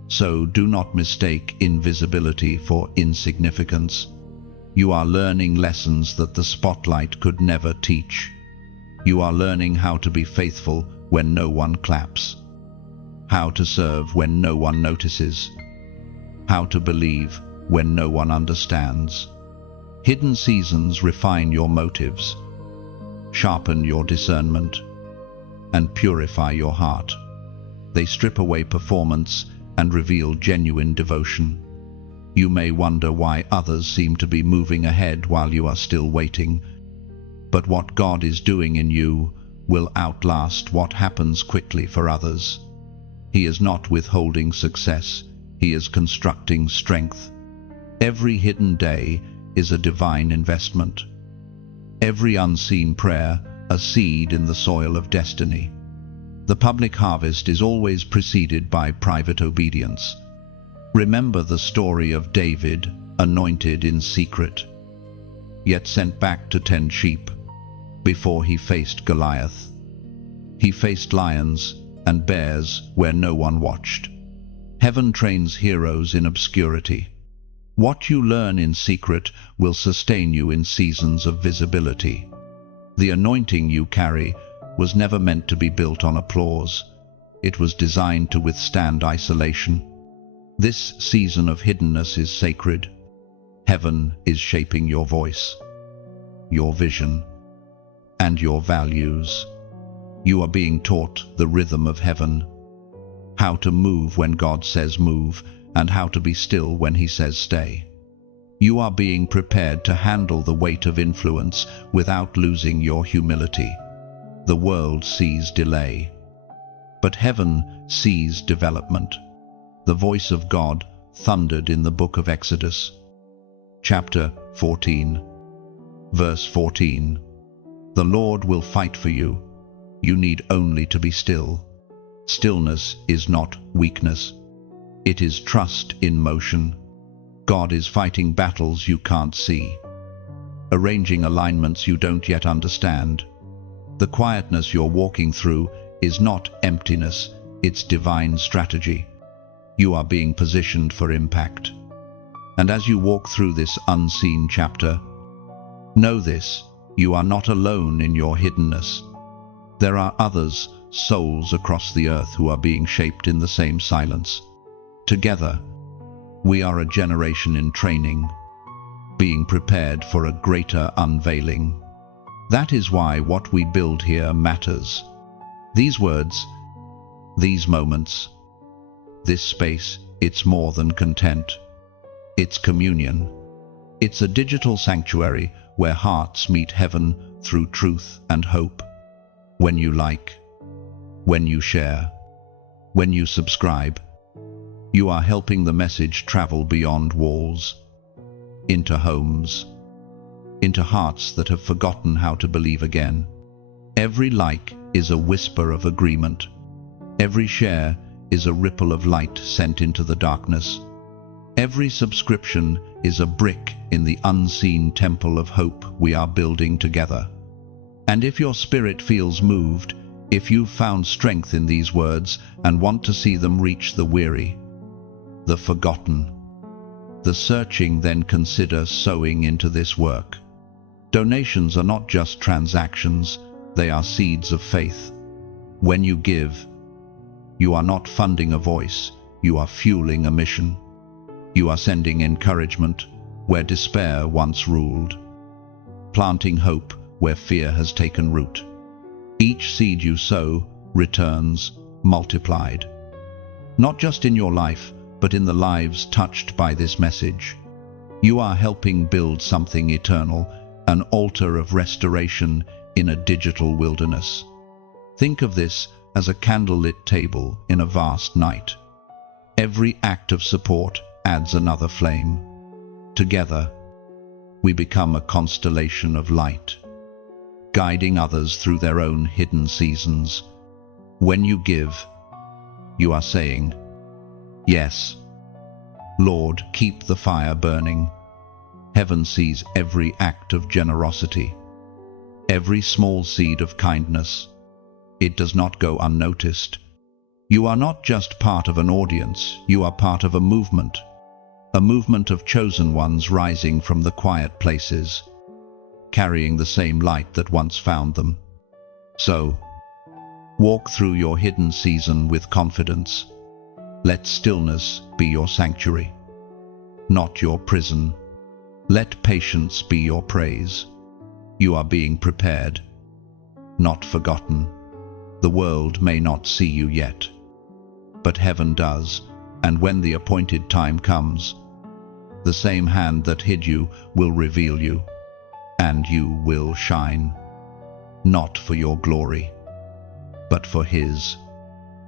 So do not mistake invisibility for insignificance. You are learning lessons that the spotlight could never teach. You are learning how to be faithful when no one claps, how to serve when no one notices, how to believe when no one understands. Hidden seasons refine your motives, sharpen your discernment, and purify your heart. They strip away performance and reveal genuine devotion. You may wonder why others seem to be moving ahead while you are still waiting, but what God is doing in you will outlast what happens quickly for others. He is not withholding success, he is constructing strength. Every hidden day is a divine investment. Every unseen prayer, a seed in the soil of destiny. The public harvest is always preceded by private obedience. Remember the story of David, anointed in secret, yet sent back to tend sheep before he faced Goliath. He faced lions and bears where no one watched. Heaven trains heroes in obscurity. What you learn in secret will sustain you in seasons of visibility. The anointing you carry was never meant to be built on applause. It was designed to withstand isolation. This season of hiddenness is sacred. Heaven is shaping your voice, your vision, and your values. You are being taught the rhythm of heaven, how to move when God says move, and how to be still when He says stay. You are being prepared to handle the weight of influence without losing your humility. The world sees delay, but heaven sees development. The voice of God thundered in the book of Exodus, chapter 14, verse 14. The Lord will fight for you. You need only to be still. Stillness is not weakness. It is trust in motion. God is fighting battles you can't see, arranging alignments you don't yet understand. The quietness you're walking through is not emptiness, it's divine strategy. You are being positioned for impact. And as you walk through this unseen chapter, know this: you are not alone in your hiddenness. There are others, souls across the earth, who are being shaped in the same silence. Together, we are a generation in training, being prepared for a greater unveiling. That is why what we build here matters. These words, these moments, this space, it's more than content. It's communion. It's a digital sanctuary where hearts meet heaven through truth and hope. When you like, when you share, when you subscribe, you are helping the message travel beyond walls, into homes, into hearts that have forgotten how to believe again. Every like is a whisper of agreement. Every share is a ripple of light sent into the darkness. Every subscription is a brick in the unseen temple of hope we are building together. And if your spirit feels moved, if you've found strength in these words and want to see them reach the weary, the forgotten, the searching, then consider sowing into this work. Donations are not just transactions, they are seeds of faith. When you give, you are not funding a voice, you are fueling a mission. You are sending encouragement where despair once ruled, planting hope where fear has taken root. Each seed you sow returns multiplied, not just in your life, but in the lives touched by this message. You are helping build something eternal, an altar of restoration in a digital wilderness. Think of this as a candlelit table in a vast night. Every act of support adds another flame. Together, we become a constellation of light, guiding others through their own hidden seasons. When you give, you are saying, "Yes, Lord, keep the fire burning." Heaven sees every act of generosity, every small seed of kindness. It does not go unnoticed. You are not just part of an audience, you are part of a movement of chosen ones rising from the quiet places, carrying the same light that once found them. So, walk through your hidden season with confidence. Let stillness be your sanctuary, not your prison. Let patience be your praise. You are being prepared, not forgotten. The world may not see you yet, but heaven does, and when the appointed time comes, the same hand that hid you will reveal you, and you will shine, not for your glory, but for His.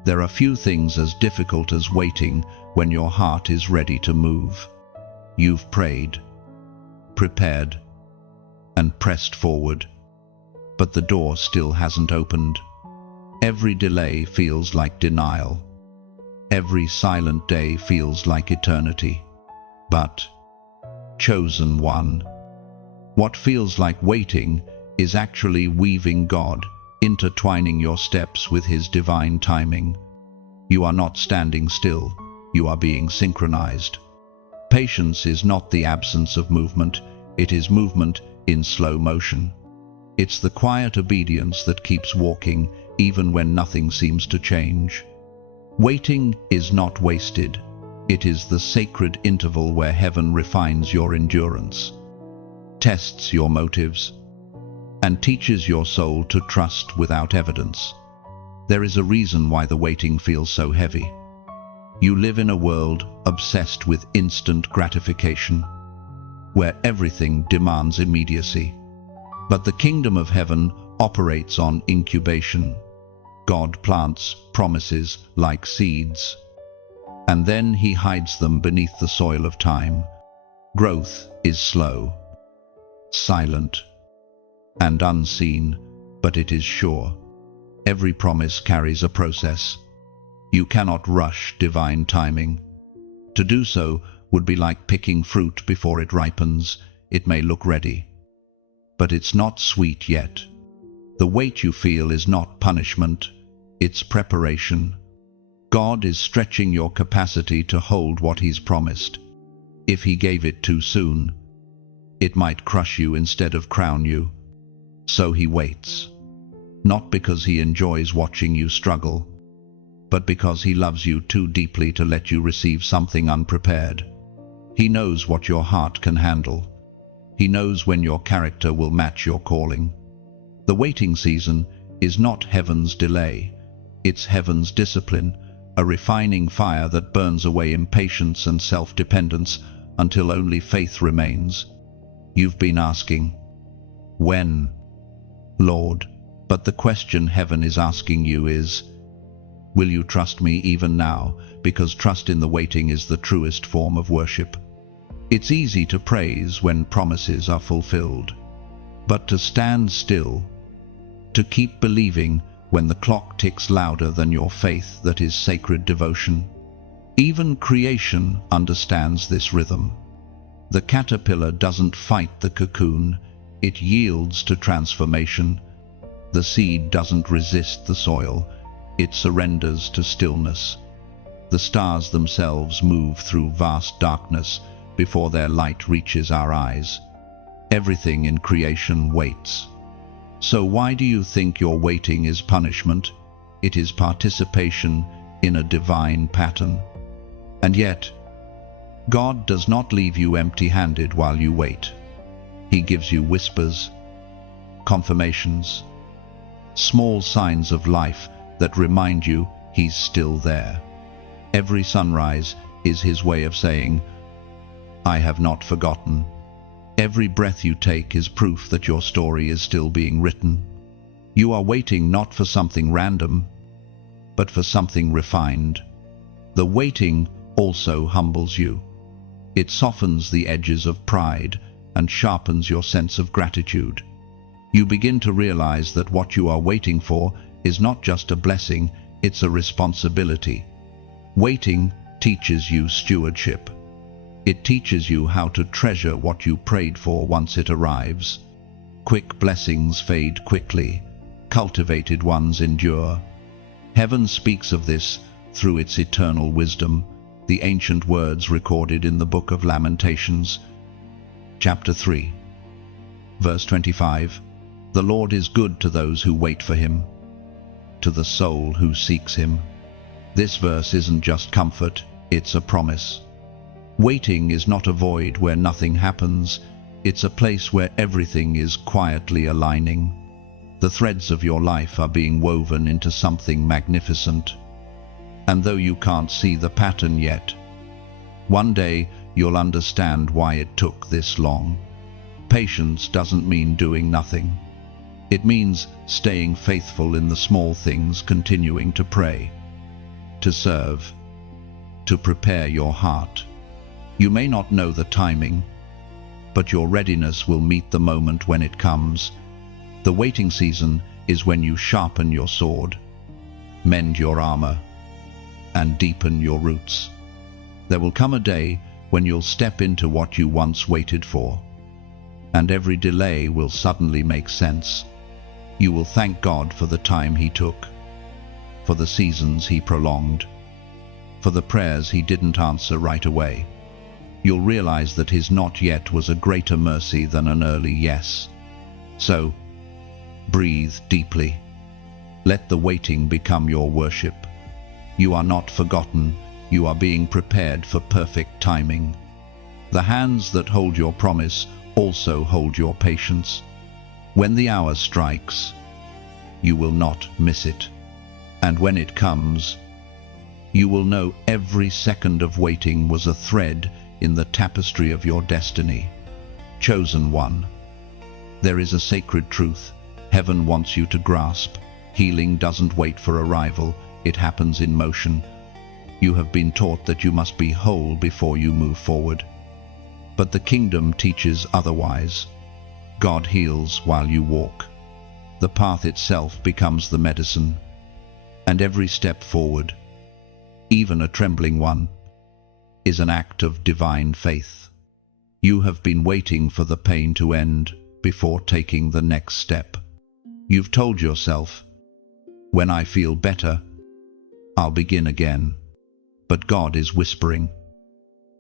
There are few things as difficult as waiting when your heart is ready to move. You've prayed, prepared, and pressed forward, but the door still hasn't opened. Every delay feels like denial. Every silent day feels like eternity. But, chosen one, what feels like waiting is actually weaving God, intertwining your steps with His divine timing. You are not standing still, you are being synchronized. Patience is not the absence of movement, it is movement in slow motion. It's the quiet obedience that keeps walking even when nothing seems to change. Waiting is not wasted. It is the sacred interval where heaven refines your endurance, tests your motives, and teaches your soul to trust without evidence. There is a reason why the waiting feels so heavy. You live in a world obsessed with instant gratification, where everything demands immediacy. But the kingdom of heaven operates on incubation. God plants promises like seeds, and then he hides them beneath the soil of time. Growth is slow, silent, and unseen, but it is sure. Every promise carries a process. You cannot rush divine timing. To do so would be like picking fruit before it ripens. It may look ready, but it's not sweet yet. The weight you feel is not punishment, it's preparation. God is stretching your capacity to hold what he's promised. If he gave it too soon, it might crush you instead of crown you. So he waits, not because he enjoys watching you struggle, but because he loves you too deeply to let you receive something unprepared. He knows what your heart can handle. He knows when your character will match your calling. The waiting season is not heaven's delay. It's heaven's discipline, a refining fire that burns away impatience and self-dependence until only faith remains. You've been asking, when, Lord? But the question heaven is asking you is, will you trust me even now? Because trust in the waiting is the truest form of worship. It's easy to praise when promises are fulfilled, but to stand still, to keep believing when the clock ticks louder than your faith, that is sacred devotion. Even creation understands this rhythm. The caterpillar doesn't fight the cocoon, it yields to transformation. The seed doesn't resist the soil, it surrenders to stillness. The stars themselves move through vast darkness before their light reaches our eyes. Everything in creation waits. So why do you think your waiting is punishment? It is participation in a divine pattern. And yet, God does not leave you empty-handed while you wait. He gives you whispers, confirmations, small signs of life that remind you he's still there. Every sunrise is his way of saying, I have not forgotten. Every breath you take is proof that your story is still being written. You are waiting not for something random, but for something refined. The waiting also humbles you. It softens the edges of pride and sharpens your sense of gratitude. You begin to realize that what you are waiting for is not just a blessing, it's a responsibility. Waiting teaches you stewardship. It teaches you how to treasure what you prayed for once it arrives. Quick blessings fade quickly, cultivated ones endure. Heaven speaks of this through its eternal wisdom, the ancient words recorded in the Book of Lamentations, chapter 3, verse 25. The Lord is good to those who wait for him, to the soul who seeks him. This verse isn't just comfort, it's a promise. Waiting is not a void where nothing happens, it's a place where everything is quietly aligning. The threads of your life are being woven into something magnificent. And though you can't see the pattern yet, one day you'll understand why it took this long. Patience doesn't mean doing nothing. It means staying faithful in the small things, continuing to pray, to serve, to prepare your heart. You may not know the timing, but your readiness will meet the moment when it comes. The waiting season is when you sharpen your sword, mend your armor, and deepen your roots. There will come a day when you'll step into what you once waited for, and every delay will suddenly make sense. You will thank God for the time he took, for the seasons he prolonged, for the prayers he didn't answer right away. You'll realize that his not yet was a greater mercy than an early yes. So, breathe deeply. Let the waiting become your worship. You are not forgotten, you are being prepared for perfect timing. The hands that hold your promise also hold your patience. When the hour strikes, you will not miss it. And when it comes, you will know every second of waiting was a thread in the tapestry of your destiny. Chosen one. There is a sacred truth heaven wants you to grasp. Healing doesn't wait for arrival, it happens in motion. You have been taught that you must be whole before you move forward. But the kingdom teaches otherwise. God heals while you walk. The path itself becomes the medicine. And every step forward, even a trembling one, is an act of divine faith. You have been waiting for the pain to end before taking the next step. You've told yourself, when I feel better, I'll begin again. But God is whispering,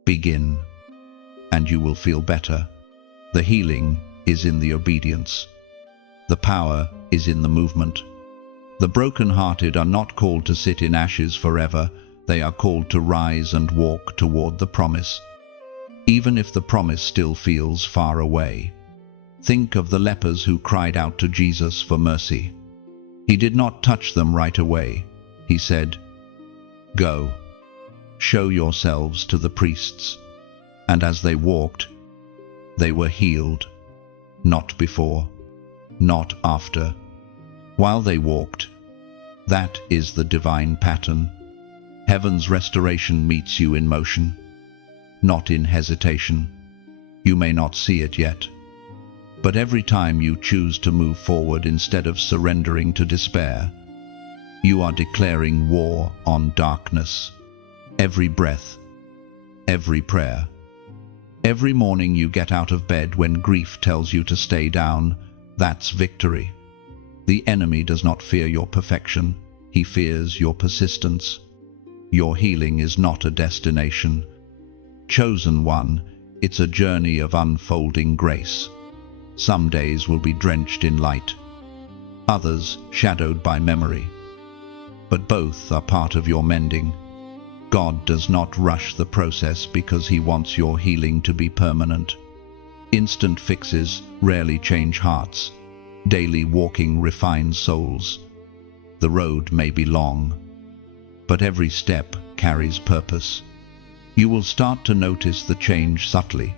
begin, and you will feel better. The healing is in the obedience. The power is in the movement. The broken-hearted are not called to sit in ashes forever. They are called to rise and walk toward the promise, even if the promise still feels far away. Think of the lepers who cried out to Jesus for mercy. He did not touch them right away. He said, "Go, show yourselves to the priests." And as they walked, they were healed. Not before, not after. While they walked. That is the divine pattern. Heaven's restoration meets you in motion, not in hesitation. You may not see it yet, but every time you choose to move forward instead of surrendering to despair, you are declaring war on darkness. Every breath, every prayer, every morning you get out of bed when grief tells you to stay down, that's victory. The enemy does not fear your perfection, he fears your persistence. Your healing is not a destination. Chosen one, it's a journey of unfolding grace. Some days will be drenched in light, others shadowed by memory. But both are part of your mending. God does not rush the process because he wants your healing to be permanent. Instant fixes rarely change hearts. Daily walking refines souls. The road may be long, but every step carries purpose. You will start to notice the change subtly.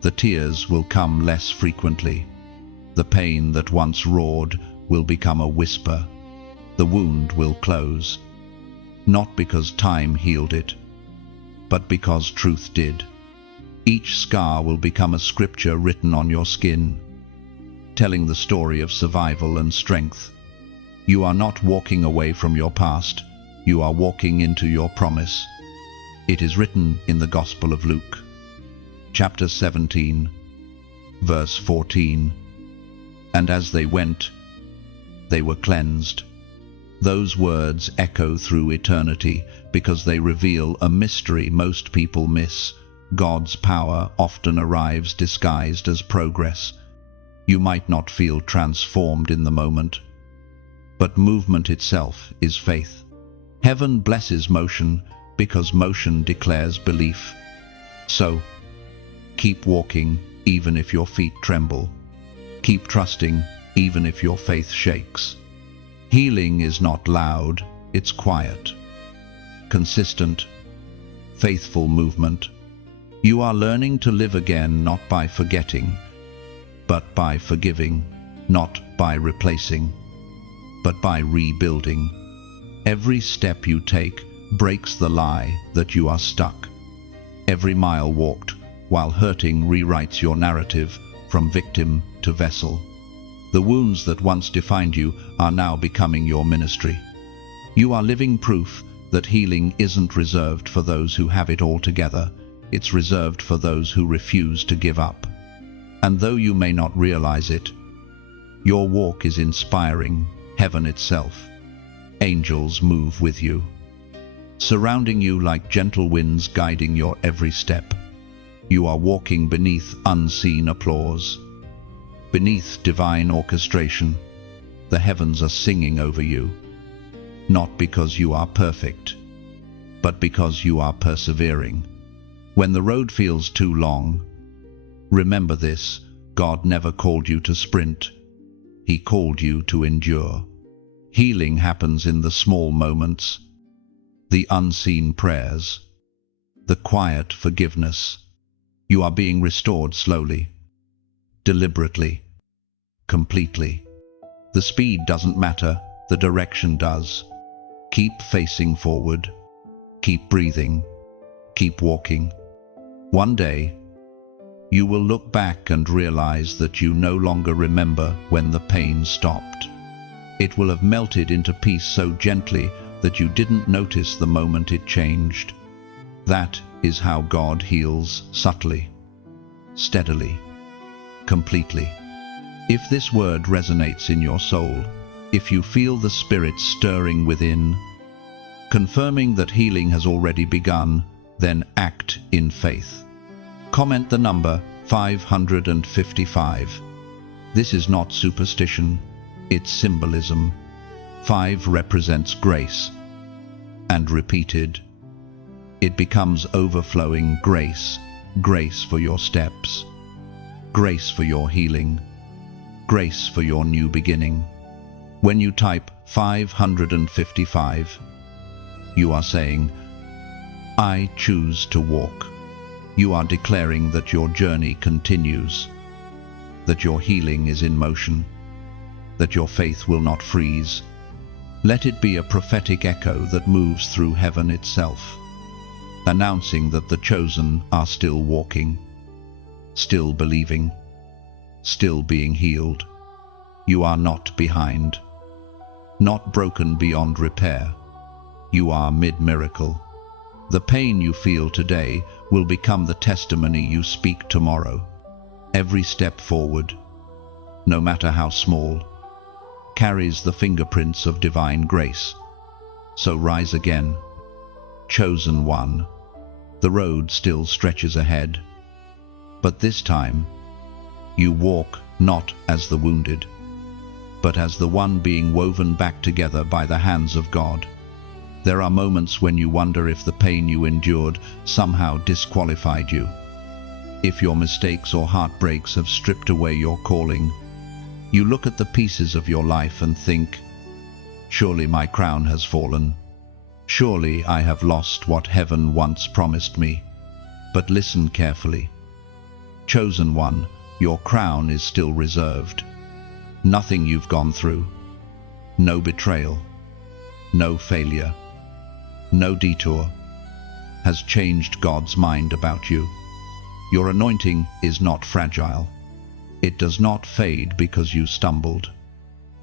The tears will come less frequently. The pain that once roared will become a whisper. The wound will close, not because time healed it, but because truth did. Each scar will become a scripture written on your skin, telling the story of survival and strength. You are not walking away from your past, you are walking into your promise. It is written in the Gospel of Luke, chapter 17, verse 14. And as they went, they were cleansed. Those words echo through eternity because they reveal a mystery most people miss. God's power often arrives disguised as progress. You might not feel transformed in the moment, but movement itself is faith. Heaven blesses motion because motion declares belief. So, keep walking even if your feet tremble. Keep trusting even if your faith shakes. Healing is not loud, it's quiet. Consistent, faithful movement. You are learning to live again not by forgetting, but by forgiving, not by replacing, but by rebuilding. Every step you take breaks the lie that you are stuck. Every mile walked while hurting rewrites your narrative from victim to vessel. The wounds that once defined you are now becoming your ministry. You are living proof that healing isn't reserved for those who have it all together. It's reserved for those who refuse to give up. And though you may not realize it, your walk is inspiring heaven itself. Angels move with you. surrounding you like gentle winds guiding your every step. You are walking beneath unseen applause. Beneath divine orchestration, the heavens are singing over you, not because you are perfect, but because you are persevering. When the road feels too long, remember this: God never called you to sprint. He called you to endure. Healing happens in the small moments, the unseen prayers, the quiet forgiveness. You are being restored slowly, deliberately, completely. The speed doesn't matter, the direction does. Keep facing forward. Keep breathing. Keep walking. One day, you will look back and realize that you no longer remember when the pain stopped. It will have melted into peace so gently that you didn't notice the moment it changed. That is how God heals, subtly, steadily, completely. If this word resonates in your soul, if you feel the Spirit stirring within, confirming that healing has already begun, then act in faith. Comment the number 555. This is not superstition, it's symbolism. 5 represents grace, and repeated, it becomes overflowing grace. Grace for your steps, grace for your healing, grace for your new beginning. When you type 555, you are saying, I choose to walk. You are declaring that your journey continues, that your healing is in motion, that your faith will not freeze. Let it be a prophetic echo that moves through heaven itself, announcing that the chosen are still walking, still believing, still being healed. You are not behind, not broken beyond repair. You are mid-miracle. The pain you feel today will become the testimony you speak tomorrow. Every step forward, no matter how small, carries the fingerprints of divine grace. So rise again, chosen one. The road still stretches ahead, but this time you walk not as the wounded, but as the one being woven back together by the hands of God. There are moments when you wonder if the pain you endured somehow disqualified you, if your mistakes or heartbreaks have stripped away your calling. You look at the pieces of your life and think, surely my crown has fallen. Surely I have lost what heaven once promised me. But listen carefully. Chosen one, your crown is still reserved. Nothing you've gone through, no betrayal, no failure, no detour, has changed God's mind about you. Your anointing is not fragile. It does not fade because you stumbled.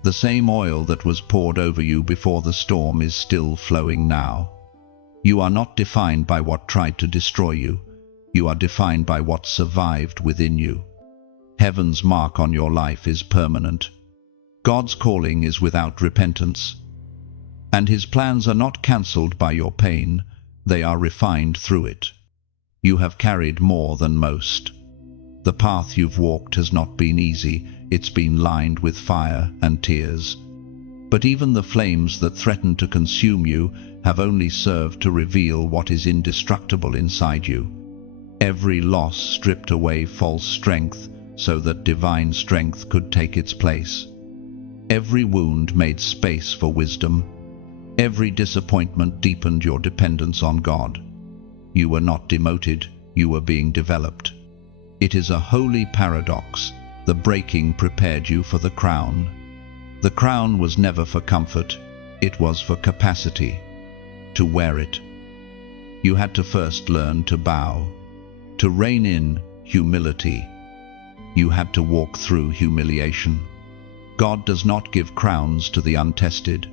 The same oil that was poured over you before the storm is still flowing now. You are not defined by what tried to destroy you. You are defined by what survived within you. Heaven's mark on your life is permanent. God's calling is without repentance. And His plans are not cancelled by your pain, they are refined through it. You have carried more than most. The path you've walked has not been easy, it's been lined with fire and tears. But even the flames that threaten to consume you have only served to reveal what is indestructible inside you. Every loss stripped away false strength so that divine strength could take its place. Every wound made space for wisdom. Every disappointment deepened your dependence on God. You were not demoted, you were being developed. It is a holy paradox. The breaking prepared you for the crown. The crown was never for comfort, it was for capacity. To wear it, you had to first learn to bow. To rein in humility, you had to walk through humiliation. God does not give crowns to the untested.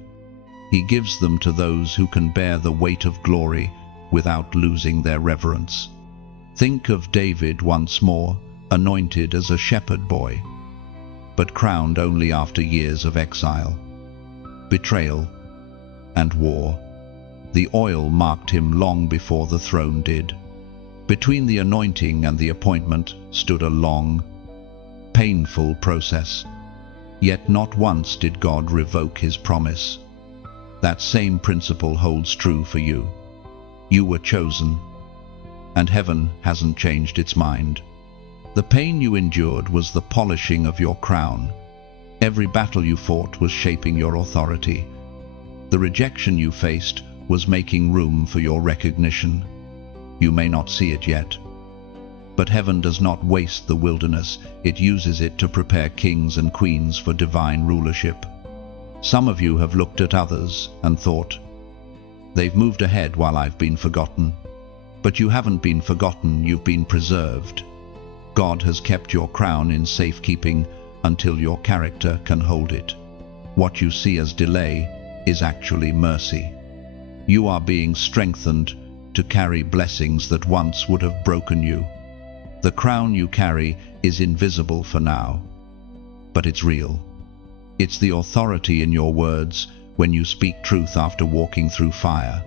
He gives them to those who can bear the weight of glory without losing their reverence. Think of David once more, anointed as a shepherd boy, but crowned only after years of exile, betrayal, and war. The oil marked him long before the throne did. Between the anointing and the appointment stood a long, painful process. Yet not once did God revoke his promise. That same principle holds true for you. You were chosen, and heaven hasn't changed its mind. The pain you endured was the polishing of your crown. Every battle you fought was shaping your authority. The rejection you faced was making room for your recognition. You may not see it yet, but heaven does not waste the wilderness. It uses it to prepare kings and queens for divine rulership. Some of you have looked at others and thought, they've moved ahead while I've been forgotten. But you haven't been forgotten, you've been preserved. God has kept your crown in safekeeping until your character can hold it. What you see as delay is actually mercy. You are being strengthened to carry blessings that once would have broken you. The crown you carry is invisible for now, but it's real. It's the authority in your words when you speak truth after walking through fire.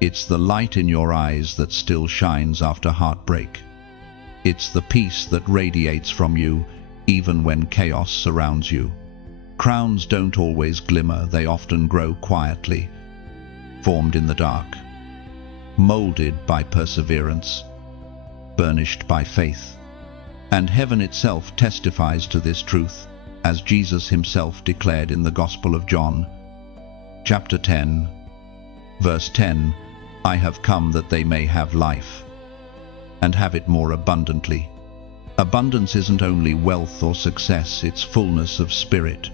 It's the light in your eyes that still shines after heartbreak. It's the peace that radiates from you even when chaos surrounds you. Crowns don't always glimmer, they often grow quietly, formed in the dark, molded by perseverance, burnished by faith. And heaven itself testifies to this truth, as Jesus himself declared in the Gospel of John, chapter 10, verse 10, "I have come that they may have life, and have it more abundantly." Abundance isn't only wealth or success, it's fullness of spirit,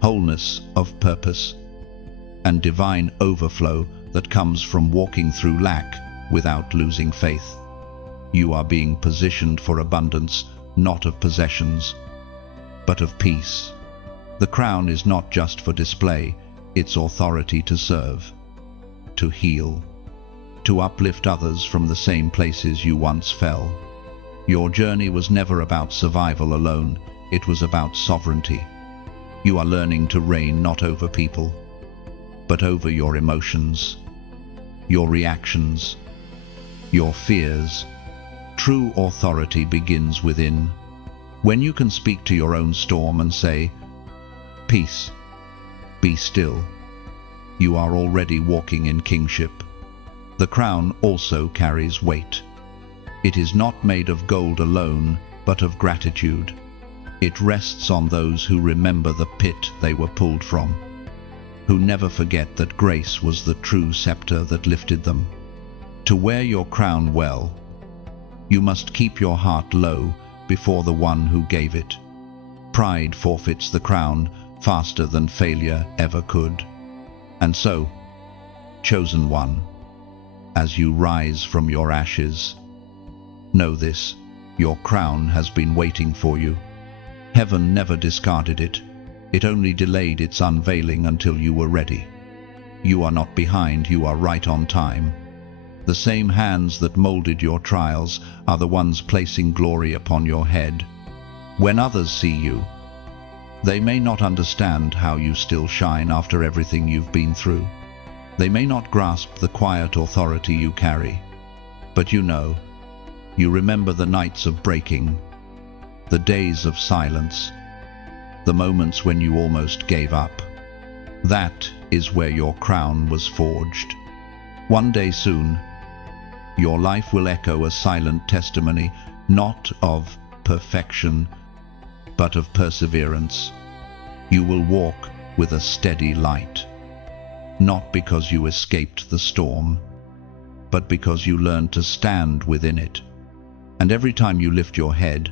wholeness of purpose, and divine overflow that comes from walking through lack without losing faith. You are being positioned for abundance, not of possessions, but of peace. The crown is not just for display, it's authority to serve, to heal, to uplift others from the same places you once fell. Your journey was never about survival alone, it was about sovereignty. You are learning to reign not over people, but over your emotions, your reactions, your fears. True authority begins within. When you can speak to your own storm and say, "Peace, be still," you are already walking in kingship. The crown also carries weight. It is not made of gold alone, but of gratitude. It rests on those who remember the pit they were pulled from, who never forget that grace was the true scepter that lifted them. To wear your crown well, you must keep your heart low before the one who gave it. Pride forfeits the crown faster than failure ever could. And so, chosen one, as you rise from your ashes, know this, your crown has been waiting for you. Heaven never discarded it. It only delayed its unveiling until you were ready. You are not behind, you are right on time. The same hands that molded your trials are the ones placing glory upon your head. When others see you, they may not understand how you still shine after everything you've been through. They may not grasp the quiet authority you carry. But you know, you remember the nights of breaking, the days of silence, the moments when you almost gave up. That is where your crown was forged. One day soon, your life will echo a silent testimony, not of perfection, but of perseverance. You will walk with a steady light, not because you escaped the storm, but because you learned to stand within it. And every time you lift your head,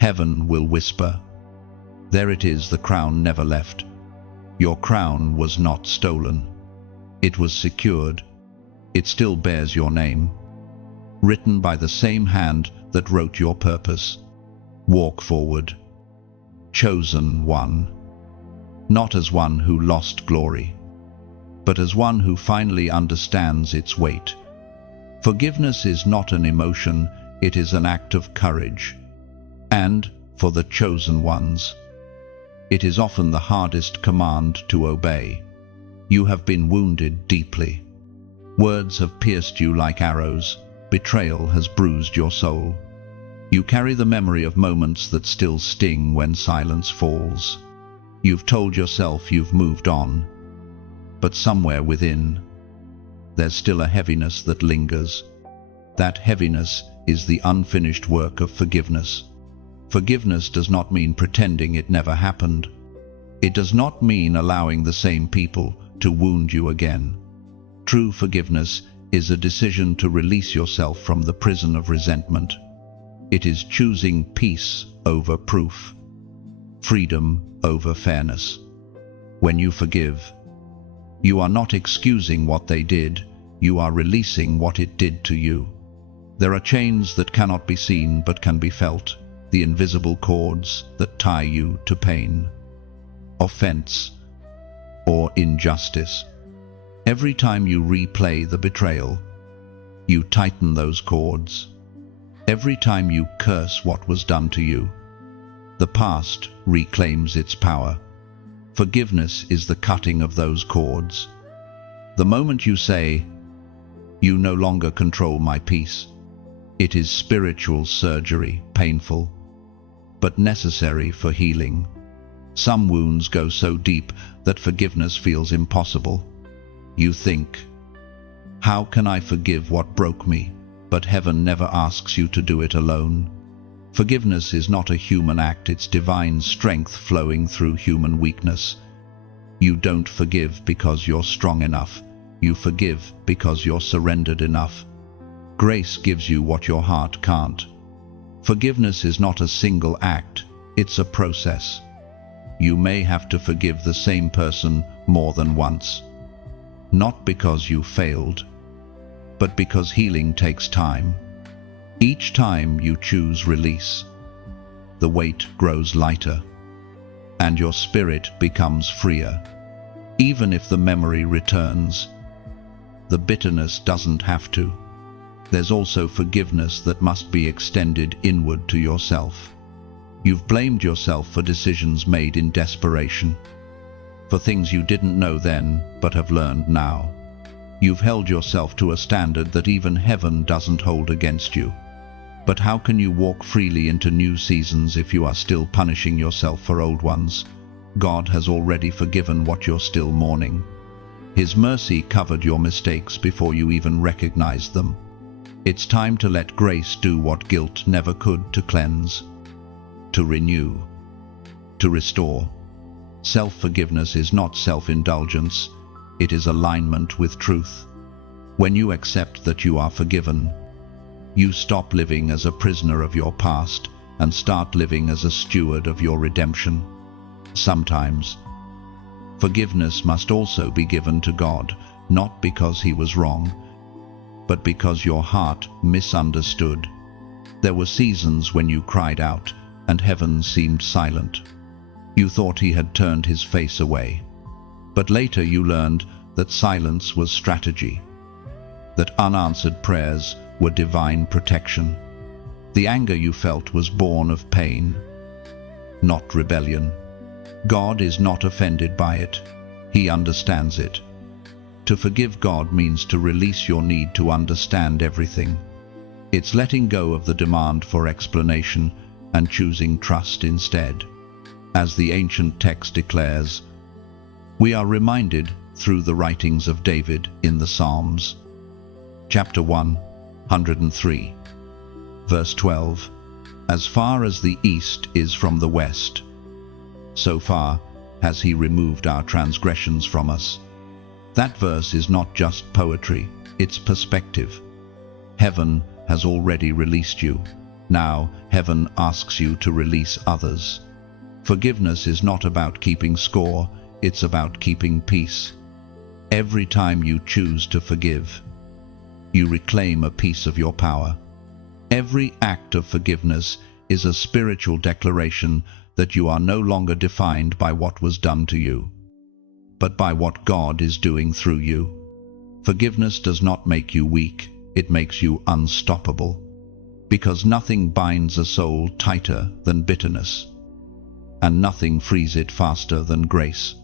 heaven will whisper, "There it is, the crown never left." Your crown was not stolen. It was secured. It still bears your name, written by the same hand that wrote your purpose. Walk forward, chosen one, not as one who lost glory, but as one who finally understands its weight. Forgiveness is not an emotion, it is an act of courage. And, for the chosen ones, it is often the hardest command to obey. You have been wounded deeply. Words have pierced you like arrows. Betrayal has bruised your soul. You carry the memory of moments that still sting when silence falls. You've told yourself you've moved on, but somewhere within, there's still a heaviness that lingers. That heaviness is the unfinished work of forgiveness. Forgiveness does not mean pretending it never happened. It does not mean allowing the same people to wound you again. True forgiveness is a decision to release yourself from the prison of resentment. It is choosing peace over proof, freedom over fairness. When you forgive, you are not excusing what they did, you are releasing what it did to you. There are chains that cannot be seen but can be felt, the invisible cords that tie you to pain, offense, or injustice. Every time you replay the betrayal, you tighten those cords. Every time you curse what was done to you, the past reclaims its power. Forgiveness is the cutting of those cords. The moment you say, "You no longer control my peace," it is spiritual surgery, painful, but necessary for healing. Some wounds go so deep that forgiveness feels impossible. You think, "How can I forgive what broke me?" But heaven never asks you to do it alone. Forgiveness is not a human act, it's divine strength flowing through human weakness. You don't forgive because you're strong enough. You forgive because you're surrendered enough. Grace gives you what your heart can't. Forgiveness is not a single act, it's a process. You may have to forgive the same person more than once. Not because you failed, but because healing takes time. Each time you choose release, the weight grows lighter, and your spirit becomes freer. Even if the memory returns, the bitterness doesn't have to. There's also forgiveness that must be extended inward to yourself. You've blamed yourself for decisions made in desperation, for things you didn't know then but have learned now. You've held yourself to a standard that even heaven doesn't hold against you. But how can you walk freely into new seasons if you are still punishing yourself for old ones? God has already forgiven what you're still mourning. His mercy covered your mistakes before you even recognized them. It's time to let grace do what guilt never could, to cleanse, to renew, to restore. Self-forgiveness is not self-indulgence. It is alignment with truth. When you accept that you are forgiven, you stop living as a prisoner of your past and start living as a steward of your redemption. Sometimes, forgiveness must also be given to God, not because He was wrong, but because your heart misunderstood. There were seasons when you cried out, and heaven seemed silent. You thought He had turned His face away. But later you learned that silence was strategy, that unanswered prayers were divine protection. The anger you felt was born of pain, not rebellion. God is not offended by it. He understands it. To forgive God means to release your need to understand everything. It's letting go of the demand for explanation and choosing trust instead. As the ancient text declares, we are reminded through the writings of David in the Psalms. Chapter 103, verse 12. As far as the east is from the west, so far has He removed our transgressions from us. That verse is not just poetry, it's perspective. Heaven has already released you. Now heaven asks you to release others. Forgiveness is not about keeping score, it's about keeping peace. Every time you choose to forgive, you reclaim a piece of your power. Every act of forgiveness is a spiritual declaration that you are no longer defined by what was done to you, but by what God is doing through you. Forgiveness does not make you weak, it makes you unstoppable, because nothing binds a soul tighter than bitterness, and nothing frees it faster than grace.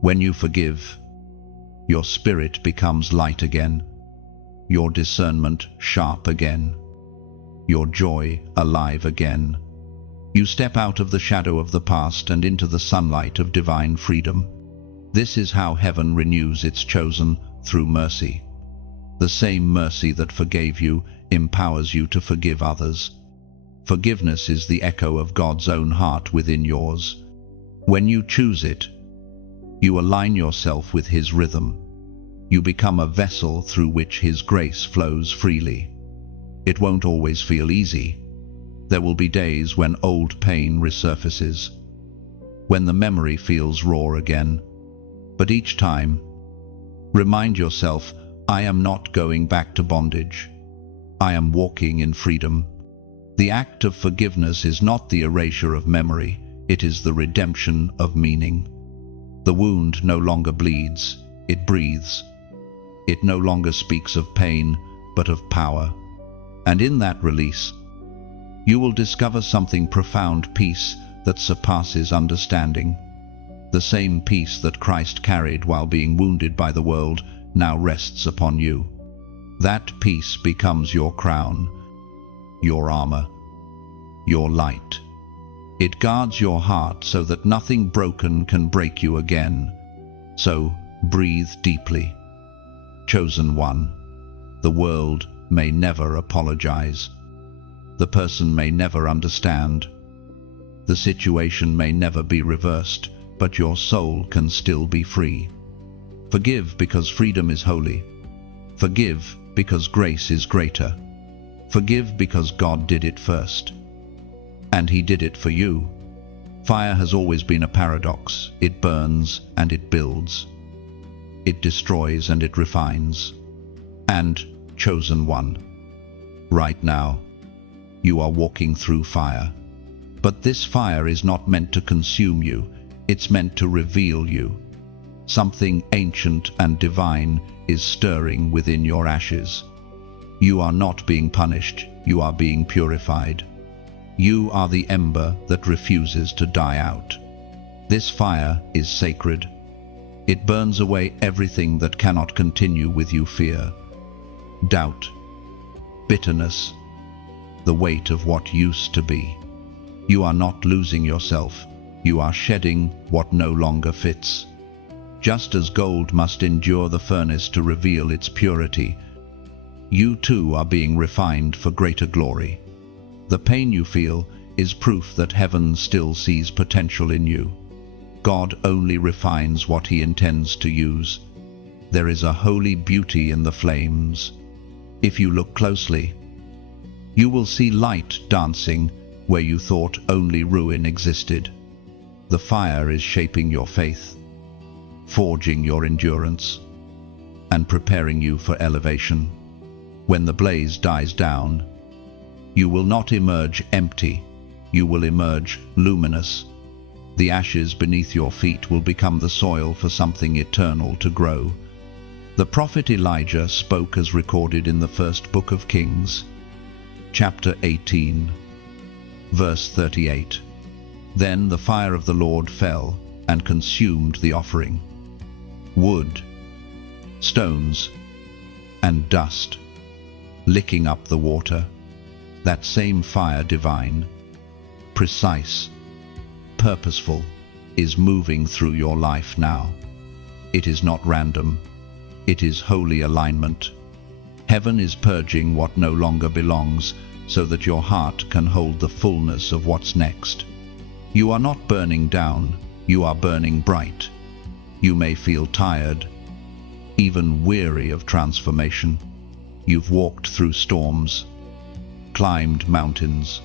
When you forgive, Your spirit becomes light again, your discernment sharp again, your joy alive again. You step out of the shadow of the past and into the sunlight of divine freedom. This is how heaven renews its chosen, through mercy. The same mercy that forgave you empowers you to forgive others. Forgiveness is the echo of God's own heart within yours. When you choose it, you align yourself with His rhythm. You become a vessel through which His grace flows freely. It won't always feel easy. There will be days when old pain resurfaces, when the memory feels raw again. But each time, remind yourself, I am not going back to bondage. I am walking in freedom. The act of forgiveness is not the erasure of memory, it is the redemption of meaning. The wound no longer bleeds, it breathes. It no longer speaks of pain, but of power. And in that release, you will discover something profound, peace that surpasses understanding. The same peace that Christ carried while being wounded by the world now rests upon you. That peace becomes your crown, your armor, your light. It guards your heart so that nothing broken can break you again. So breathe deeply. Chosen one, the world may never apologize. The person may never understand. The situation may never be reversed, but your soul can still be free. Forgive because freedom is holy. Forgive because grace is greater. Forgive because God did it first. And He did it for you. Fire has always been a paradox. It burns and it builds. It destroys and it refines. And, chosen one, right now, you are walking through fire. But this fire is not meant to consume you. It's meant to reveal you. Something ancient and divine is stirring within your ashes. You are not being punished, you are being purified. You are the ember that refuses to die out. This fire is sacred. It burns away everything that cannot continue with you: fear, doubt, bitterness, the weight of what used to be. You are not losing yourself, you are shedding what no longer fits. Just as gold must endure the furnace to reveal its purity, you too are being refined for greater glory. The pain you feel is proof that heaven still sees potential in you. God only refines what He intends to use. There is a holy beauty in the flames. If you look closely, you will see light dancing where you thought only ruin existed. The fire is shaping your faith, forging your endurance, and preparing you for elevation. When the blaze dies down, you will not emerge empty, you will emerge luminous. The ashes beneath your feet will become the soil for something eternal to grow. The prophet Elijah spoke as recorded in the first book of Kings, chapter 18, verse 38. Then the fire of the Lord fell and consumed the offering. Wood, stones, and dust, licking up the water. That same fire, divine, precise, purposeful, is moving through your life now. It is not random. It is holy alignment. Heaven is purging what no longer belongs so that your heart can hold the fullness of what's next. You are not burning down, you are burning bright. You may feel tired, even weary of transformation. You've walked through storms, climbed mountains,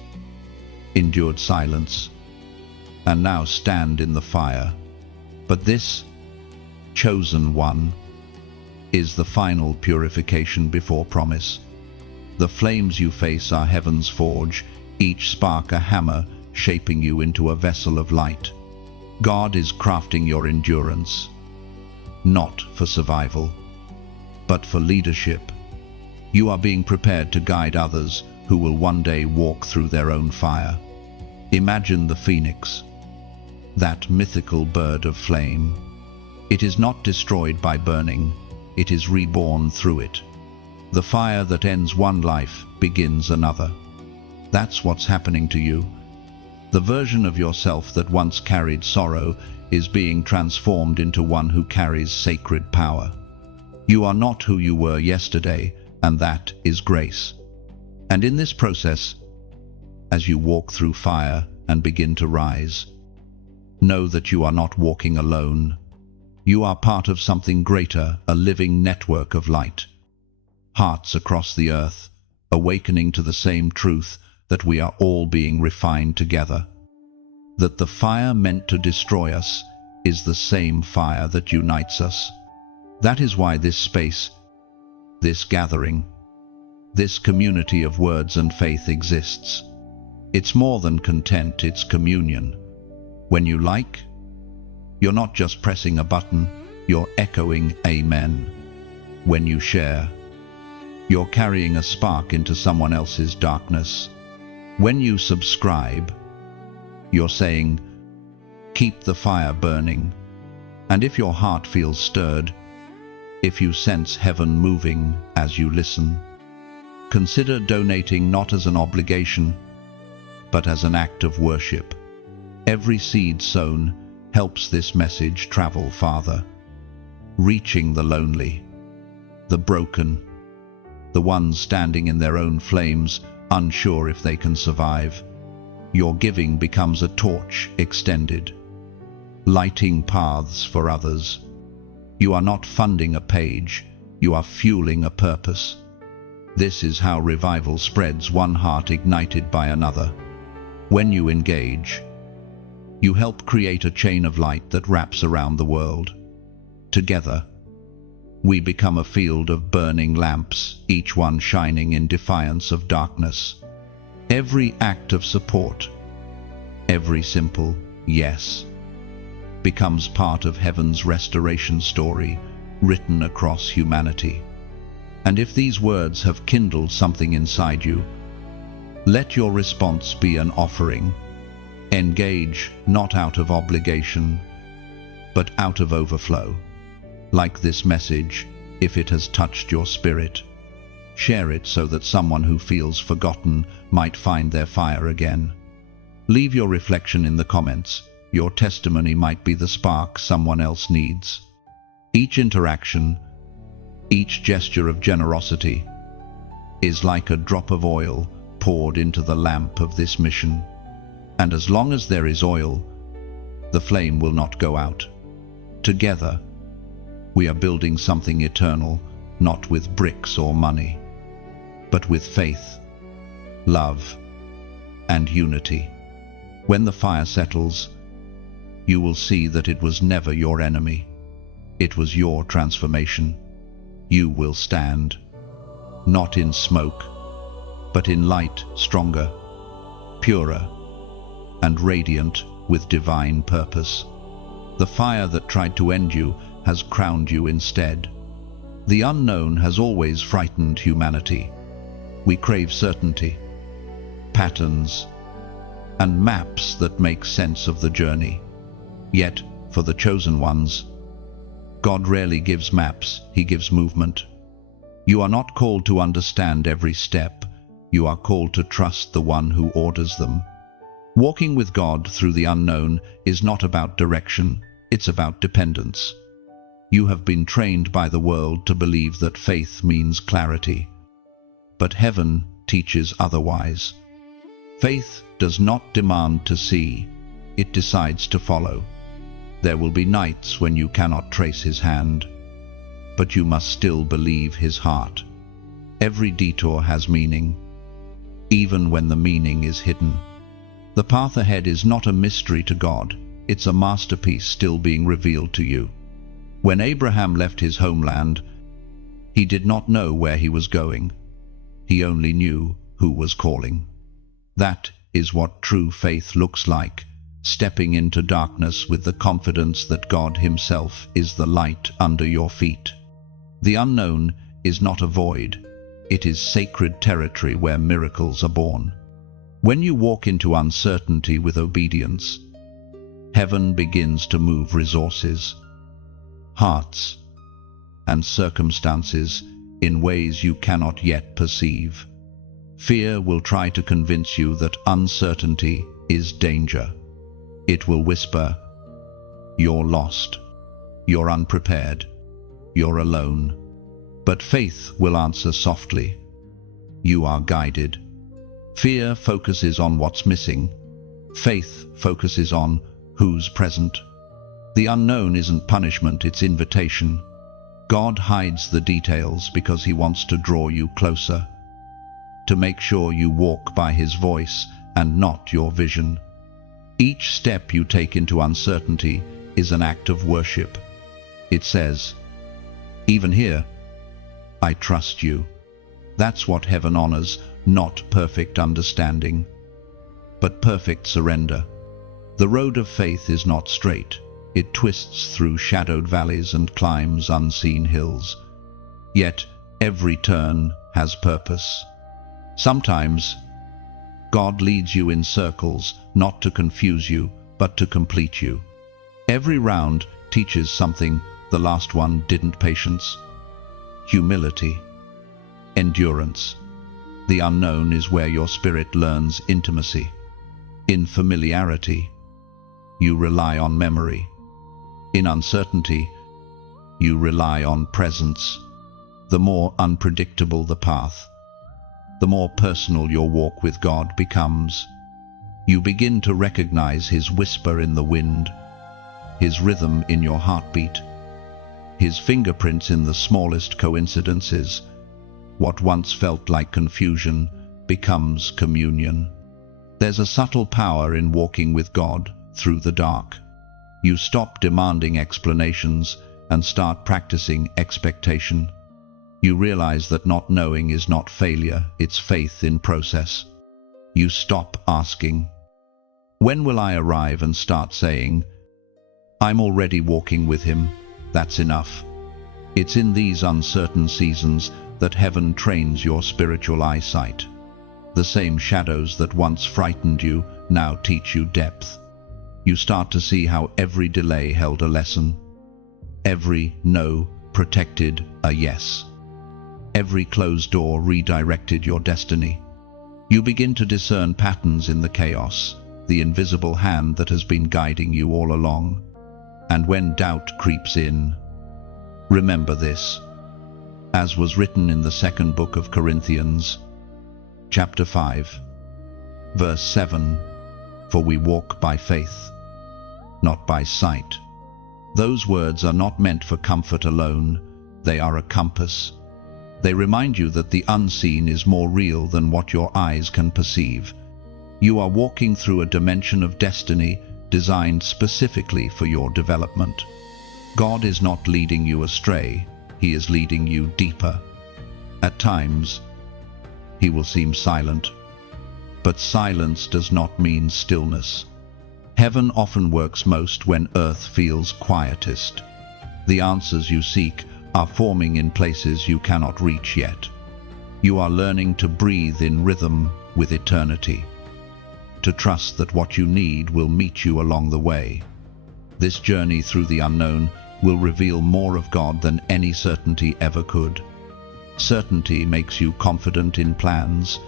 endured silence, and now stand in the fire. But this, chosen one, is the final purification before promise. The flames you face are heaven's forge, each spark a hammer shaping you into a vessel of light. God is crafting your endurance, not for survival, but for leadership. You are being prepared to guide others who will one day walk through their own fire. Imagine the phoenix, that mythical bird of flame. It is not destroyed by burning, it is reborn through it. The fire that ends one life begins another. That's what's happening to you. The version of yourself that once carried sorrow is being transformed into one who carries sacred power. You are not who you were yesterday, and that is grace. And in this process, as you walk through fire and begin to rise, know that you are not walking alone. You are part of something greater, a living network of light. Hearts across the earth, awakening to the same truth that we are all being refined together. That the fire meant to destroy us is the same fire that unites us. That is why this space, this gathering, this community of words and faith exists. It's more than content, it's communion. When you like, you're not just pressing a button, you're echoing amen. When you share, you're carrying a spark into someone else's darkness. When you subscribe, you're saying, keep the fire burning. And if your heart feels stirred, if you sense heaven moving as you listen, consider donating not as an obligation, but as an act of worship. Every seed sown helps this message travel farther, reaching the lonely, the broken, the ones standing in their own flames, unsure if they can survive. Your giving becomes a torch extended, lighting paths for others. You are not funding a page, you are fueling a purpose. This is how revival spreads, one heart ignited by another. When you engage, you help create a chain of light that wraps around the world. Together, we become a field of burning lamps, each one shining in defiance of darkness. Every act of support, every simple yes, becomes part of heaven's restoration story written across humanity. And if these words have kindled something inside you, let your response be an offering. Engage not out of obligation, but out of overflow. Like this message, if it has touched your spirit, share it so that someone who feels forgotten might find their fire again. Leave your reflection in the comments. Your testimony might be the spark someone else needs. Each interaction, each gesture of generosity, is like a drop of oil poured into the lamp of this mission. And as long as there is oil, the flame will not go out. Together, we are building something eternal, not with bricks or money, but with faith, love, and unity. When the fire settles, you will see that it was never your enemy. It was your transformation. You will stand, not in smoke, but in light, stronger, purer, and radiant with divine purpose. The fire that tried to end you has crowned you instead. The unknown has always frightened humanity. We crave certainty, patterns, and maps that make sense of the journey. Yet, for the chosen ones, God rarely gives maps, He gives movement. You are not called to understand every step. You are called to trust the one who orders them. Walking with God through the unknown is not about direction, it's about dependence. You have been trained by the world to believe that faith means clarity. But heaven teaches otherwise. Faith does not demand to see, it decides to follow. There will be nights when you cannot trace His hand, but you must still believe His heart. Every detour has meaning, even when the meaning is hidden. The path ahead is not a mystery to God, it's a masterpiece still being revealed to you. When Abraham left his homeland, he did not know where he was going. He only knew who was calling. That is what true faith looks like, stepping into darkness with the confidence that God Himself is the light under your feet. The unknown is not a void, it is sacred territory where miracles are born. When you walk into uncertainty with obedience, heaven begins to move resources. hearts, and circumstances in ways you cannot yet perceive. Fear will try to convince you that uncertainty is danger. It will whisper, "You're lost. You're unprepared. You're alone." But faith will answer softly, "You are guided." Fear focuses on what's missing. Faith focuses on who's present. The unknown isn't punishment, it's invitation. God hides the details because he wants to draw you closer, to make sure you walk by his voice and not your vision. Each step you take into uncertainty is an act of worship. It says, "Even here, I trust you." That's what heaven honors, not perfect understanding, but perfect surrender. The road of faith is not straight. It twists through shadowed valleys and climbs unseen hills. Yet every turn has purpose. Sometimes God leads you in circles, not to confuse you, but to complete you. Every round teaches something the last one didn't: patience, humility, endurance. The unknown is where your spirit learns intimacy. In familiarity, you rely on memory. In uncertainty, you rely on presence. The more unpredictable the path, the more personal your walk with God becomes. You begin to recognize his whisper in the wind, his rhythm in your heartbeat, his fingerprints in the smallest coincidences. What once felt like confusion becomes communion. There's a subtle power in walking with God through the dark. You stop demanding explanations and start practicing expectation. You realize that not knowing is not failure, it's faith in process. You stop asking, "When will I arrive?" and start saying, "I'm already walking with him. That's enough." It's in these uncertain seasons that heaven trains your spiritual eyesight. The same shadows that once frightened you now teach you depth. You start to see how every delay held a lesson. Every no protected a yes. Every closed door redirected your destiny. You begin to discern patterns in the chaos, the invisible hand that has been guiding you all along. And when doubt creeps in, remember this. As was written in the second book of Corinthians, chapter 5, verse 7, "For we walk by faith, not by sight." Those words are not meant for comfort alone. They are a compass. They remind you that the unseen is more real than what your eyes can perceive. You are walking through a dimension of destiny designed specifically for your development. God is not leading you astray. He is leading you deeper. At times, he will seem silent, but silence does not mean stillness. Heaven often works most when earth feels quietest. The answers you seek are forming in places you cannot reach yet. You are learning to breathe in rhythm with eternity, to trust that what you need will meet you along the way. This journey through the unknown will reveal more of God than any certainty ever could. Certainty makes you confident in plans.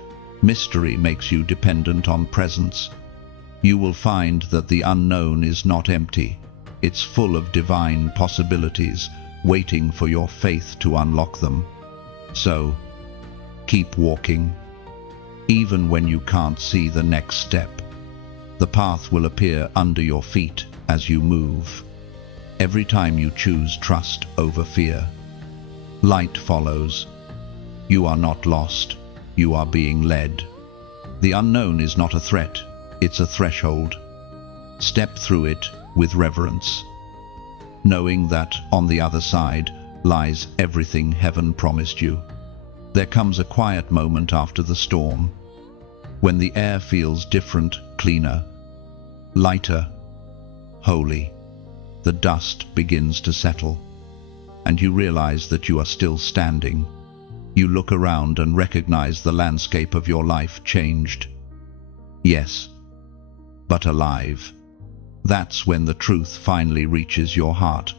Mystery makes you dependent on presence. You will find that the unknown is not empty. It's full of divine possibilities, waiting for your faith to unlock them. So, keep walking. Even when you can't see the next step, the path will appear under your feet as you move. Every time you choose trust over fear, light follows. You are not lost. You are being led. The unknown is not a threat. It's a threshold. Step through it with reverence, knowing that on the other side lies everything heaven promised you. There comes a quiet moment after the storm, when the air feels different, cleaner, lighter, holy. The dust begins to settle, and you realize that you are still standing. You look around and recognize the landscape of your life changed. Yes, but alive. That's when the truth finally reaches your heart.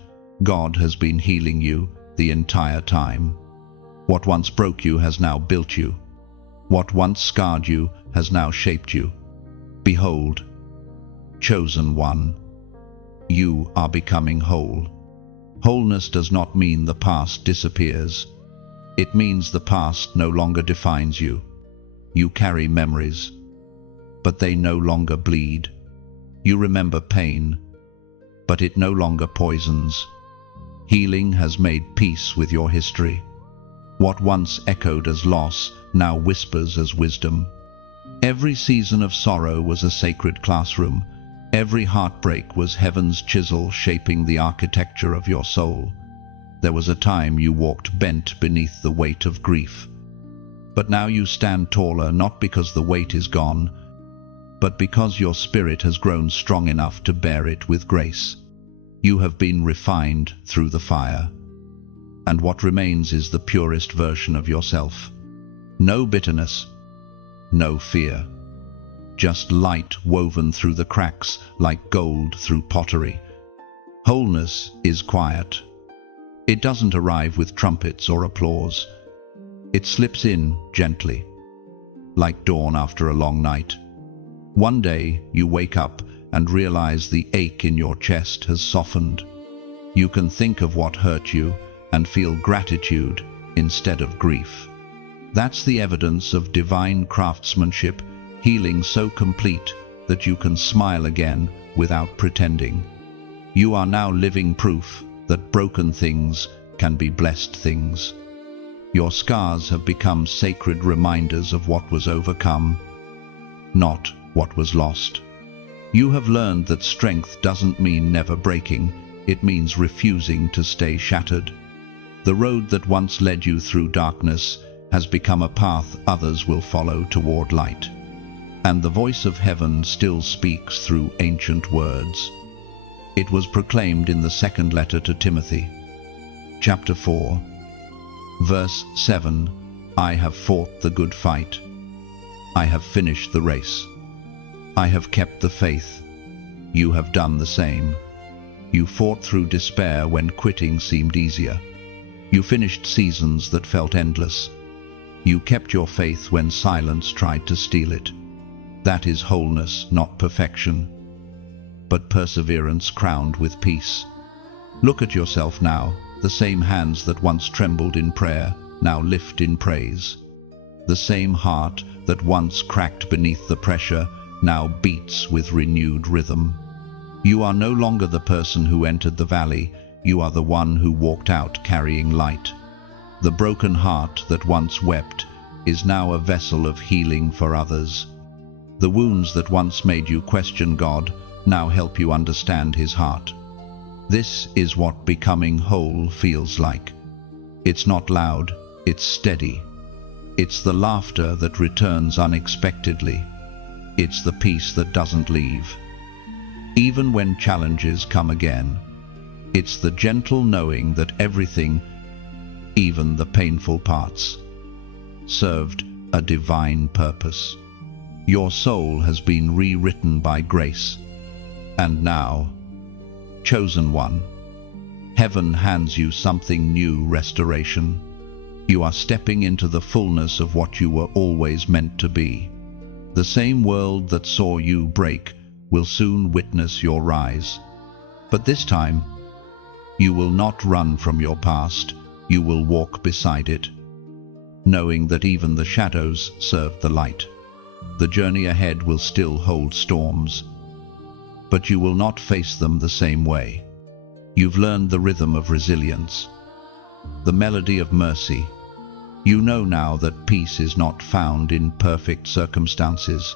God has been healing you the entire time. What once broke you has now built you. What once scarred you has now shaped you. Behold, chosen one, you are becoming whole. Wholeness does not mean the past disappears. It means the past no longer defines you. You carry memories, but they no longer bleed. You remember pain, but it no longer poisons. Healing has made peace with your history. What once echoed as loss now whispers as wisdom. Every season of sorrow was a sacred classroom. Every heartbreak was heaven's chisel shaping the architecture of your soul. There was a time you walked bent beneath the weight of grief. But now you stand taller, not because the weight is gone, but because your spirit has grown strong enough to bear it with grace. You have been refined through the fire, and what remains is the purest version of yourself. No bitterness, no fear. Just light woven through the cracks like gold through pottery. Wholeness is quiet. It doesn't arrive with trumpets or applause. It slips in gently, like dawn after a long night. One day you wake up and realize the ache in your chest has softened. You can think of what hurt you and feel gratitude instead of grief. That's the evidence of divine craftsmanship, healing so complete that you can smile again without pretending. You are now living proof that broken things can be blessed things. Your scars have become sacred reminders of what was overcome, not what was lost. You have learned that strength doesn't mean never breaking, it means refusing to stay shattered. The road that once led you through darkness has become a path others will follow toward light. And the voice of heaven still speaks through ancient words. It was proclaimed in the second letter to Timothy, chapter 4, verse 7, I have fought the good fight. I have finished the race. I have kept the faith. You have done the same. You fought through despair when quitting seemed easier. You finished seasons that felt endless. You kept your faith when silence tried to steal it. That is wholeness, not perfection, but perseverance crowned with peace. Look at yourself now. The same hands that once trembled in prayer now lift in praise. The same heart that once cracked beneath the pressure now beats with renewed rhythm. You are no longer the person who entered the valley, you are the one who walked out carrying light. The broken heart that once wept is now a vessel of healing for others. The wounds that once made you question God now help you understand His heart. This is what becoming whole feels like. It's not loud, it's steady. It's the laughter that returns unexpectedly. It's the peace that doesn't leave. Even when challenges come again, it's the gentle knowing that everything, even the painful parts, served a divine purpose. Your soul has been rewritten by grace. And now, chosen one, heaven hands you something new, restoration. You are stepping into the fullness of what you were always meant to be. The same world that saw you break will soon witness your rise. But this time, you will not run from your past, you will walk beside it, knowing that even the shadows serve the light. The journey ahead will still hold storms, but you will not face them the same way. You've learned the rhythm of resilience, the melody of mercy. You know now that peace is not found in perfect circumstances,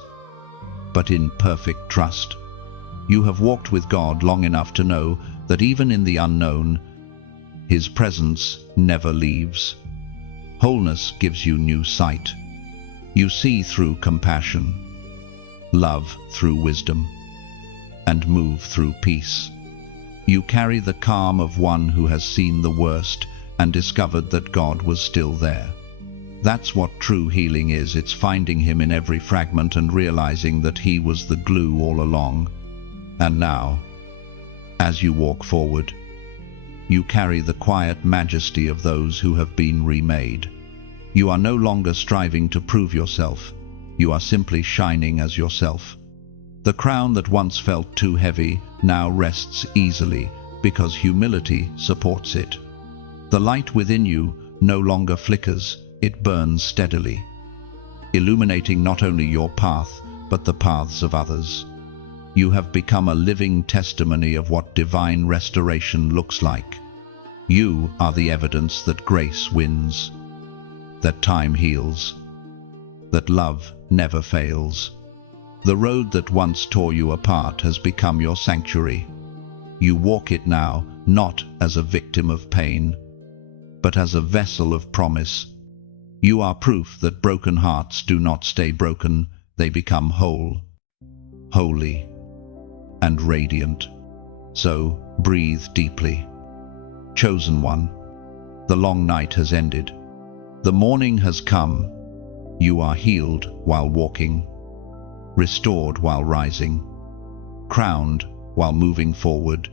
but in perfect trust. You have walked with God long enough to know that even in the unknown, His presence never leaves. Wholeness gives you new sight. You see through compassion, love through wisdom, and move through peace. You carry the calm of one who has seen the worst and discovered that God was still there. That's what true healing is. It's finding Him in every fragment and realizing that He was the glue all along. And now, as you walk forward, you carry the quiet majesty of those who have been remade. You are no longer striving to prove yourself. You are simply shining as yourself. The crown that once felt too heavy now rests easily because humility supports it. The light within you no longer flickers, it burns steadily, illuminating not only your path, but the paths of others. You have become a living testimony of what divine restoration looks like. You are the evidence that grace wins, that time heals, that love never fails. The road that once tore you apart has become your sanctuary. You walk it now, not as a victim of pain, but as a vessel of promise. You are proof that broken hearts do not stay broken, they become whole, holy, and radiant. So, breathe deeply. Chosen one, the long night has ended. The morning has come. You are healed while walking, restored while rising, crowned while moving forward.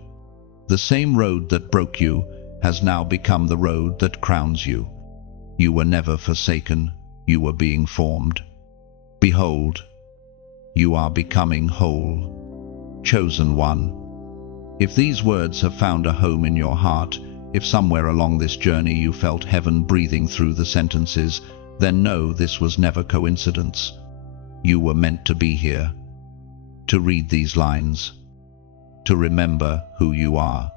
The same road that broke you has now become the road that crowns you. You were never forsaken, you were being formed. Behold, you are becoming whole. Chosen one. If these words have found a home in your heart, if somewhere along this journey you felt heaven breathing through the sentences, then know this was never coincidence. You were meant to be here, to read these lines, to remember who you are.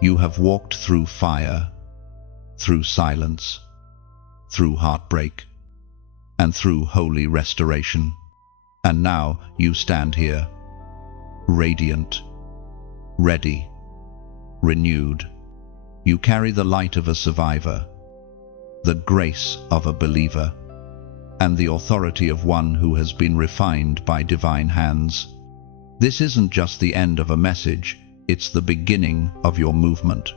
You have walked through fire, through silence, through heartbreak, and through holy restoration. And now you stand here, radiant, ready, renewed. You carry the light of a survivor, the grace of a believer, and the authority of one who has been refined by divine hands. This isn't just the end of a message, it's the beginning of your movement.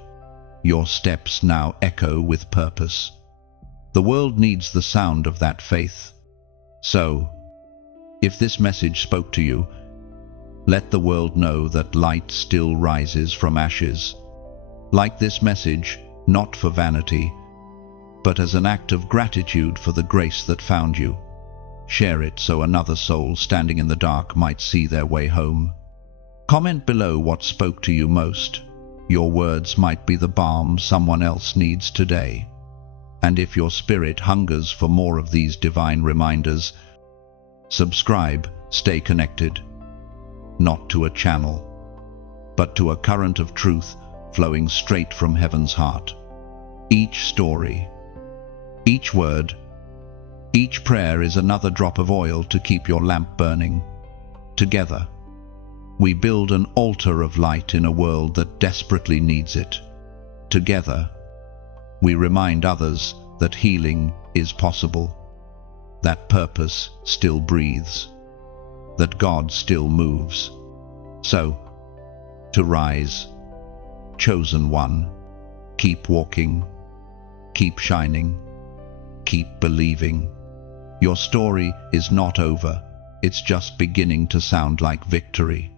Your steps now echo with purpose. The world needs the sound of that faith. So, if this message spoke to you, let the world know that light still rises from ashes. Like this message, not for vanity, but as an act of gratitude for the grace that found you. Share it so another soul standing in the dark might see their way home. Comment below what spoke to you most. Your words might be the balm someone else needs today. And if your spirit hungers for more of these divine reminders, subscribe, stay connected. Not to a channel, but to a current of truth flowing straight from heaven's heart. Each story, each word, each prayer is another drop of oil to keep your lamp burning. Together, we build an altar of light in a world that desperately needs it. Together, we remind others that healing is possible, that purpose still breathes, that God still moves. So, to rise, chosen one, keep walking, keep shining, keep believing. Your story is not over, it's just beginning to sound like victory.